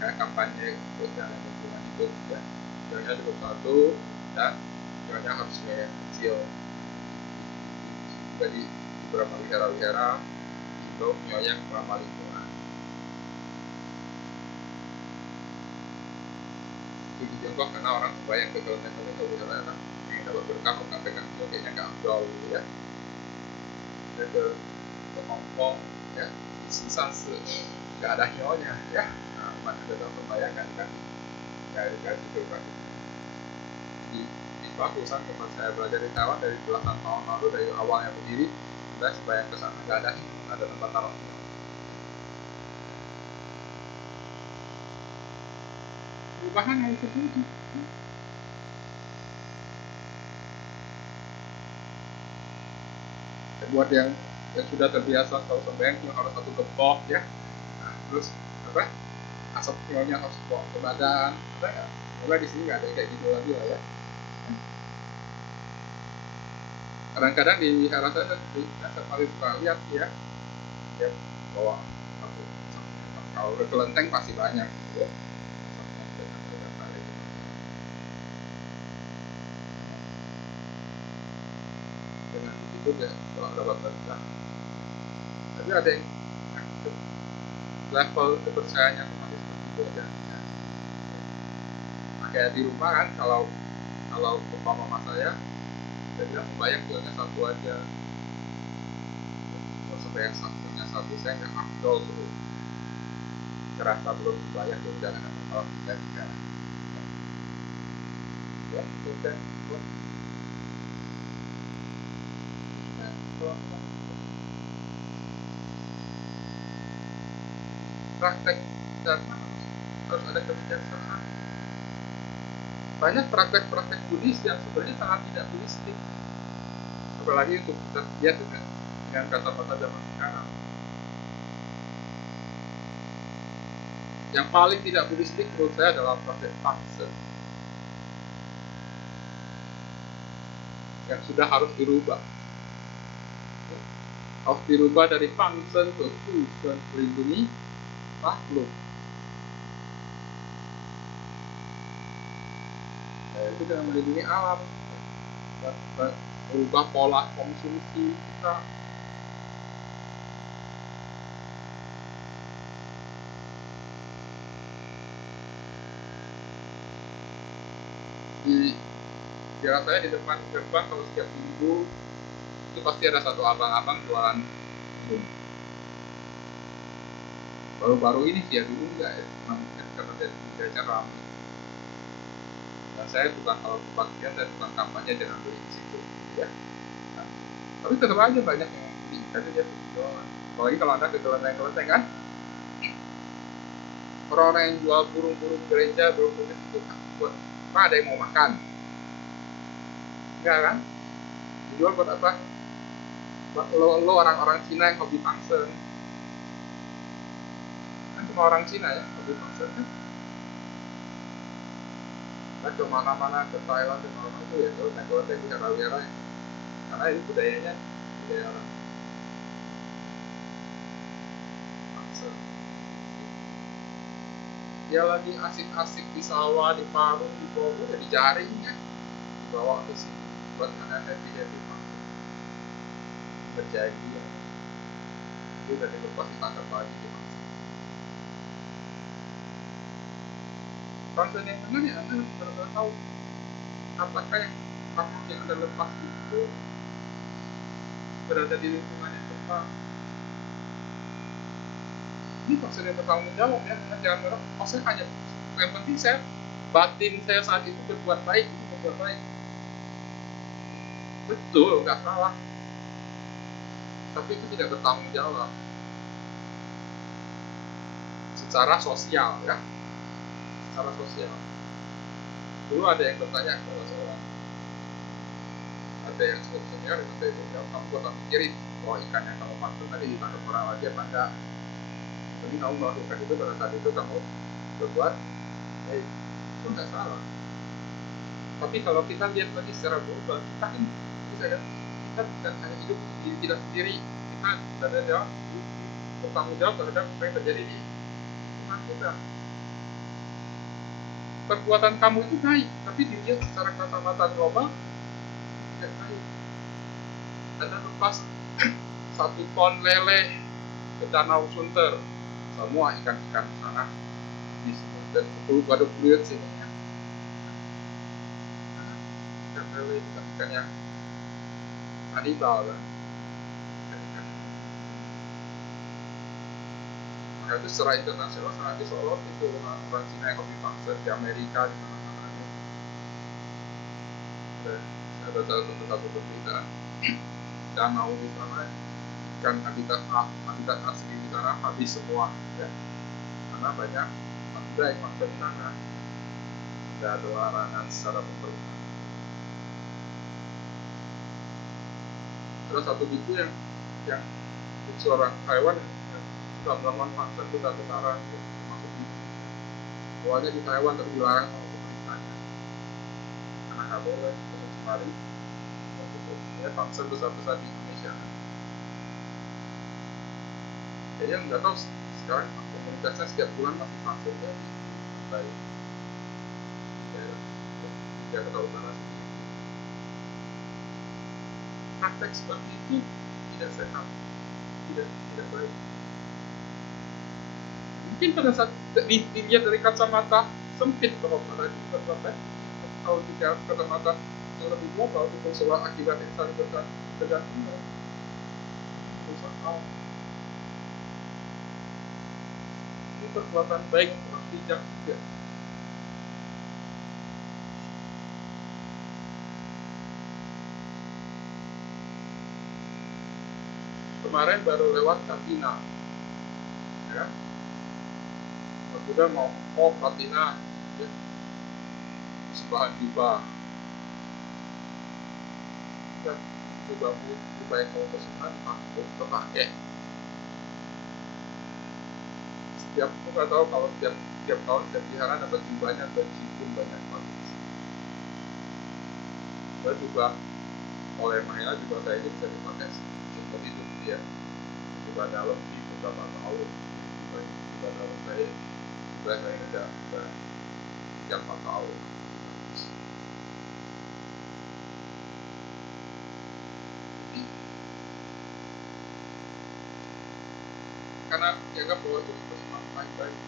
Kayak kampanye jalan lingkungan hidup ya, jalannya cukup satu dan jalannya harus yang kecil. Juga di beberapa wihara-wihara itu nyonya ramah lingkungan. Itu di Tiongkok karena orang kebayang ke kelenteng itu wihara yang dapat berkah kok pegang itu kayaknya nggak afdol gitu ya. Saya ke Hong Kong ya, di Sisansi nggak ada nyonya ya. Nah, umat sudah dapat membayangkan kan nggak dikasih itu kan. Di bagusan tempat saya belajar di Taiwan dari belasan tahun lalu, dari awalnya berdiri sudah sebayang ke sana nggak ada tempat taruh nyonya. Perubahan yang terjadi. Buat yang sudah terbiasa kalau sembahyang cuma harus satu gempok ya, nah, terus apa asap nyonya harus bawa ke badan, ada nggak? Semoga di sini nggak ada kayak gitu lagi lah ya. Kadang-kadang di wihara saya paling suka lihat ya, dia bawa satu kalau ke kelenteng pasti banyak ya. Dengan begitu dia dapat berkah. Tapi ada yang level kepercayaannya masih seperti itu aja ya. Kayak di rumah kan, kalau bapak mama saya bilang membayang jualnya satu aja, kalau sampai yang satunya satu saya nggak afdol tuh, kerasa belum membayang tuh jangan kalau kita tiga ya itu kan praktek dan harus ada kebijaksanaan. Banyak praktek-praktek Buddhis yang sebenarnya sangat tidak Buddhistik, apalagi untuk kita lihat dengan kata-kata zaman sekarang. Yang paling tidak Buddhistik menurut saya adalah praktek Tangsen yang sudah harus dirubah. Harus dirubah dari Tangsen ke Tusen, melindungi makhluk. Itu dengan melindungi alam, merubah pola konsumsi kita. Di daerah saya di depan gerbang kalau setiap minggu itu pasti ada satu abang-abang jualan minum. Baru-baru ini sih ya, dulu enggak ya, mungkin karena dia ramai. Dan saya tukang, kalau kebaktian saya tukang kampanye jangan beli di situ ya. Nah, tapi tetap aja banyak yang beli karena dia jualan. Apalagi kalau anda ke kelenteng kan, orang-orang yang jual burung-burung gereja, burung-burung itu buat apa? Ada yang mau makan? Enggak kan? Dijual buat apa? Buat lo orang-orang Cina yang hobi pangsen. Kan cuma orang Cina ya hobi pangsen kan. Nah, ke mana-mana, ke Thailand, ke mana itu ya kelenteng di wihara-wihara ya. Karena ini budaya orang pangsen. Dia lagi asik-asik di sawah, di Parung, di Bogor, ya dijaring ya, dibawa ke sini buat anak happy pangsen. Berjanji ya. Itu udah dilepas ditangkap lagi di pangsen. Pangsen yang benar ya Anda harus benar-benar tahu apakah yang Anda lepas itu berada di lingkungan yang tepat. Ini pangsen yang bertanggung jawab ya, jangan merasa oh saya hanya yang penting saya batin saya saat itu berbuat baik, betul, nggak salah, tapi itu tidak bertanggung jawab secara sosial ya, secara sosial. Dulu ada yang bertanya kepada saya, ada yang senior ada yang jauh, kamu bakal mikirin bahwa ikan yang kamu maksud tadi ditangkap orang lagi apa enggak. Jadi kamu melakukan itu pada saat itu kamu berbuat baik, itu nggak salah. Tapi kalau kita lihat lagi secara global, kita kan bisa lihat kita bukan hanya hidup di diri kita sendiri, kita ada jawab bertanggung jawab terhadap apa yang terjadi di lingkungan kita. Perbuatan kamu itu baik, tapi dilihat secara kacamata global tidak baik. Anda lepas 1 ton lele ke Danau Sunter, semua ikan-ikan sana di dan 10 pada kulit sini kan. Ikan lele ikan yang kanibal kan. Maka itu secara internasional sangat disorot itu orang Cina yang kopi pangsit di Amerika di mana-mana. Ada satu berita danau di sana kan habitat asli di sana habis semua ya, karena banyak benda yang masuk di sana. Ada larangan secara pemerintah. Ada satu buku yang seorang Taiwan yang sudah melakukan pangsit itu dan tentara masuk di awalnya di Taiwan tapi dilarang sama pemerintahnya karena nggak boleh kemari ya pangsit besar-besar di Indonesia. Jadi nggak tahu sekarang komunitasnya setiap bulan masih pangsit ya di Taiwan. Ya tahu sana. Praktek seperti itu tidak sehat, tidak baik. Mungkin pada saat dilihat dari kacamata sempit bahwa pada itu terbaik, kalau jika kacamata yang lebih global itu soal akibat yang saling bergantungan, bisa tahu. Ini perbuatan baik harus bijak juga. Kemarin baru lewat Katina, ya. Sudah mau Katina, ya. Sebahan jubah. Dan jubahmu yang kamu pesan aku pakai. Setiap aku nggak tahu kalau tiap tahun setiap hari dapat jubahnya berjibun banyak banget. Dan juga oleh Maya juga kayak ini bisa dipakai untuk hidup dia. Jubah dalam di beberapa tahun, jubah dalam saya udah 3-4 tahun. Karena dianggap bahwa itu sesuatu baik-baik,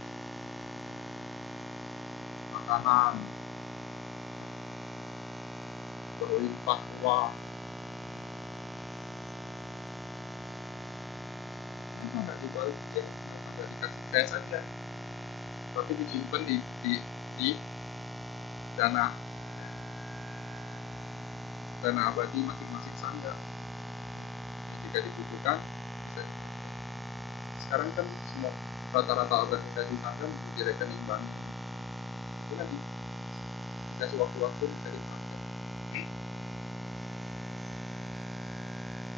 makanan berlimpah ruah, nggak dibalik ya, nggak dikasih kayak saja, tapi disimpan di dana abadi masing-masing sanggar. Jika dibutuhkan, sekarang kan semua rata-rata organisasi sanggar di rekening bank. Itu nanti dikasih waktu-waktu bisa dipakai.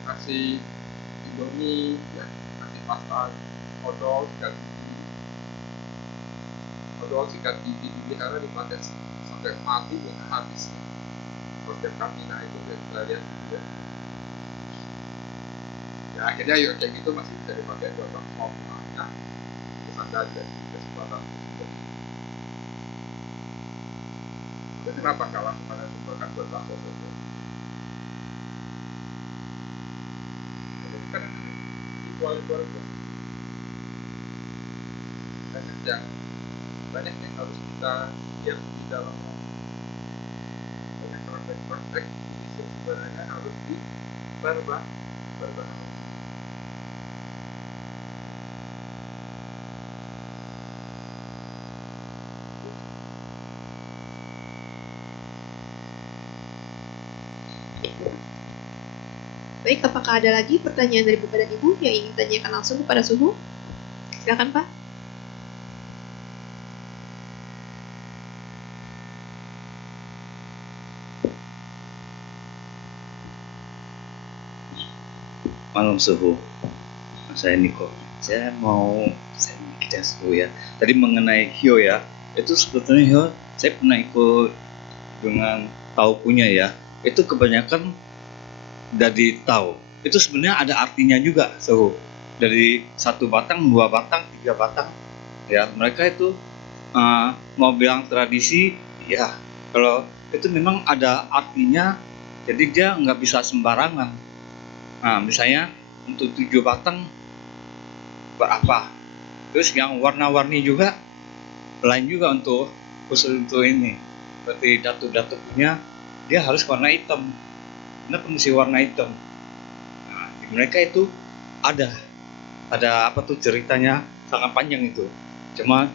Kasih Indomie, ya, kasih pasta, odol, sikat gigi dipelihara dipakai sampai mati bukan habis. Konsep Katina itu kita lihat juga. Ya akhirnya yuk kayak gitu masih bisa dipakai buat mau nah kesangkaan dan kesempatan. Dan kenapa kalah kepada bahkan bertahun itu? Jadi kan ritual itu banyak yang harus kita lihat di dalam banyak praktek-praktek itu sebenarnya harus berbahan. Baik, apakah ada lagi pertanyaan dari Bapak dan Ibu yang ingin tanyakan langsung kepada Suhu? Silakan Pak. Malam suhu. Saya Niko. Saya bicara suhu ya. Tadi mengenai Hio ya. Itu sebetulnya Hio, saya pernah ikut dengan taukunya ya. Itu kebanyakan dari tau. Itu sebenarnya ada artinya juga suhu. Dari 1 batang, 2 batang, 3 batang. Ya, mereka itu mau bilang tradisi, ya kalau itu memang ada artinya, jadi dia nggak bisa sembarangan. Nah, misalnya untuk 7 batang berapa, terus yang warna-warni juga lain juga untuk khusus untuk ini, seperti datu-datu punya dia harus warna hitam, karena fungsi warna hitam. Nah, di mereka itu ada apa tuh ceritanya sangat panjang itu. Cuma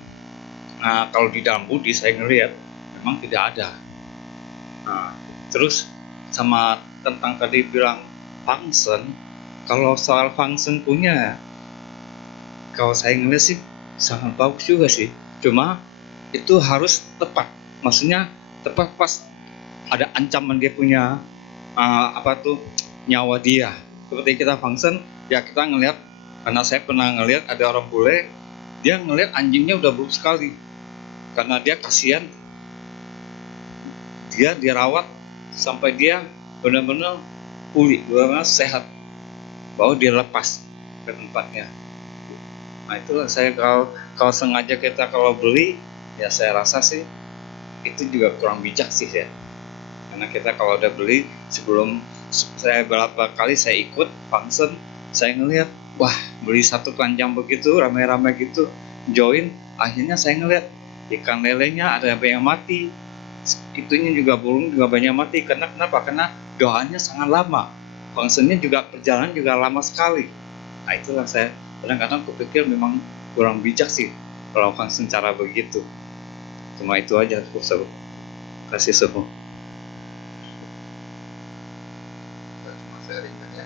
kalau di dalam Buddhis saya ngelihat memang tidak ada. Nah, terus sama tentang tadi bilang function, kalau soal function punya, kalau saya ngelihat sih sangat bagus juga sih. Cuma itu harus tepat, maksudnya tepat pas ada ancaman dia punya nyawa dia. Seperti kita function, ya kita ngelihat, karena saya pernah ngelihat ada orang bule, dia ngelihat anjingnya udah buruk sekali, karena dia kasihan, dia dirawat sampai dia benar-benar pulih, benar-benar sehat, baru dia lepas ke tempatnya. Nah itulah saya kalau sengaja kita kalau beli, ya saya rasa sih itu juga kurang bijak sih ya. Karena kita kalau udah beli, sebelum saya beberapa kali saya ikut function, saya ngelihat, wah beli 1 keranjang begitu ramai-ramai gitu, join, akhirnya saya ngelihat ikan lelenya ada yang mati, itunya juga burung juga banyak mati. Karena kenapa? Karena doanya sangat lama, functionnya juga perjalanan juga lama sekali. Nah itulah saya kadang-kadang kupikir memang kurang bijak sih kalau function cara begitu. Cuma itu aja aku kasih suhu. Kita cuma sharing kan ya.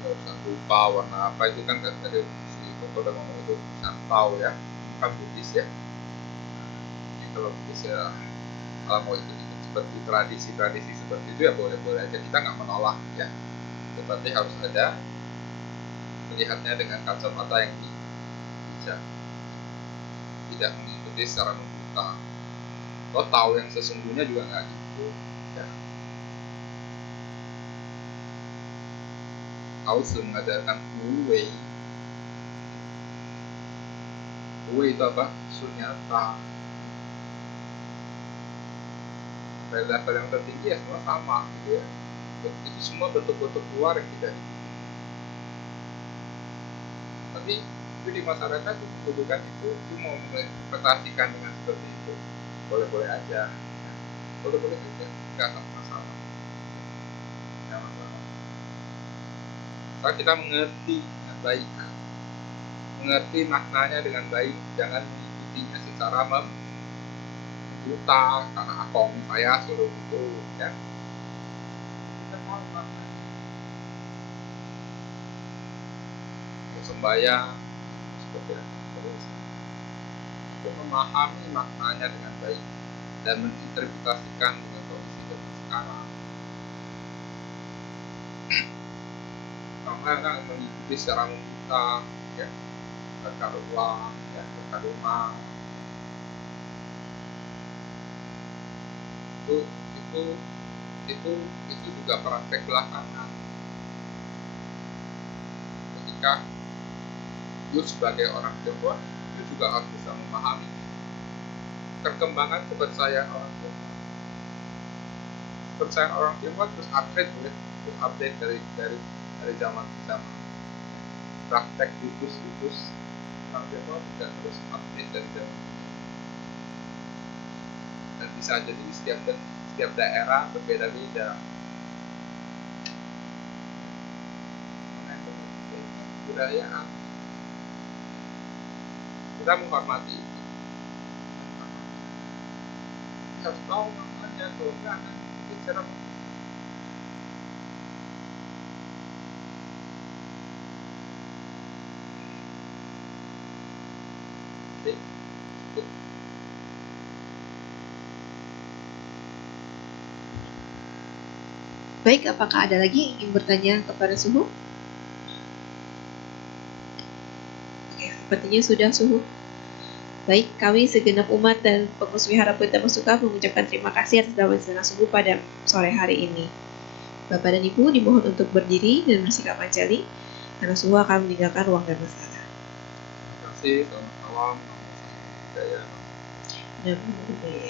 Nggak usah lupa warna apa itu kan tadi si Koko udah ngomong itu tahu ya, kan Buddhis ya. Jadi kalau Buddhis ya, kalau mau ikut seperti tradisi seperti itu ya boleh-boleh aja, kita nggak menolak ya. Tetapi harus ada melihatnya dengan kacamata yang bijak, tidak mengikuti secara membuta. Lo tahu yang sesungguhnya juga nggak gitu ya. Taoism mengajarkan Wu Wei. Wu Wei itu apa? Sunyata. Level yang tertinggi ya semua sama gitu ya. Itu semua bentuk-bentuk luar yang tidak diikuti. Tapi itu di masyarakat itu membutuhkan itu mau menginterpretasikan dengan seperti itu, boleh-boleh aja ya. Boleh-boleh aja, nggak ada masalah, nggak masalah. Kalau kita mengerti dengan baik, mengerti maknanya dengan baik, jangan mengikutinya secara membuta karena akong saya suruh itu ya. Kita tahu maknanya, mau sembahyang seperti itu, untuk memahami maknanya dengan baik dan menginterpretasikan dengan kondisi sekarang. Karena kan mengikuti secara membuta ya, berkah uang ya, berkah rumah, itu juga praktek belakangan. Ketika itu sebagai orang Tionghoa itu juga harus bisa memahami perkembangan kepercayaan orang Tionghoa. Kepercayaan orang Tionghoa terus update dari zaman ke zaman. Praktek situs orang Tionghoa juga terus update dari zaman ke zaman. Dan bisa jadi setiap daerah berbeda-beda. Budayaan kita menghormati itu, kita harus tahu maknanya, kalau enggak nanti cara itu. Baik, apakah ada lagi yang ingin bertanya kepada Suhu? Oke, sepertinya sudah Suhu. Baik, kami segenap umat dan pengurus Wihara Buddha Musuka mengucapkan terima kasih atas dalam Suhu pada sore hari ini. Bapak dan Ibu dimohon untuk berdiri dan bersikap mancali, karena Suhu akan meninggalkan ruang dharmasala. Terima kasih, selamat malam. Saya Namo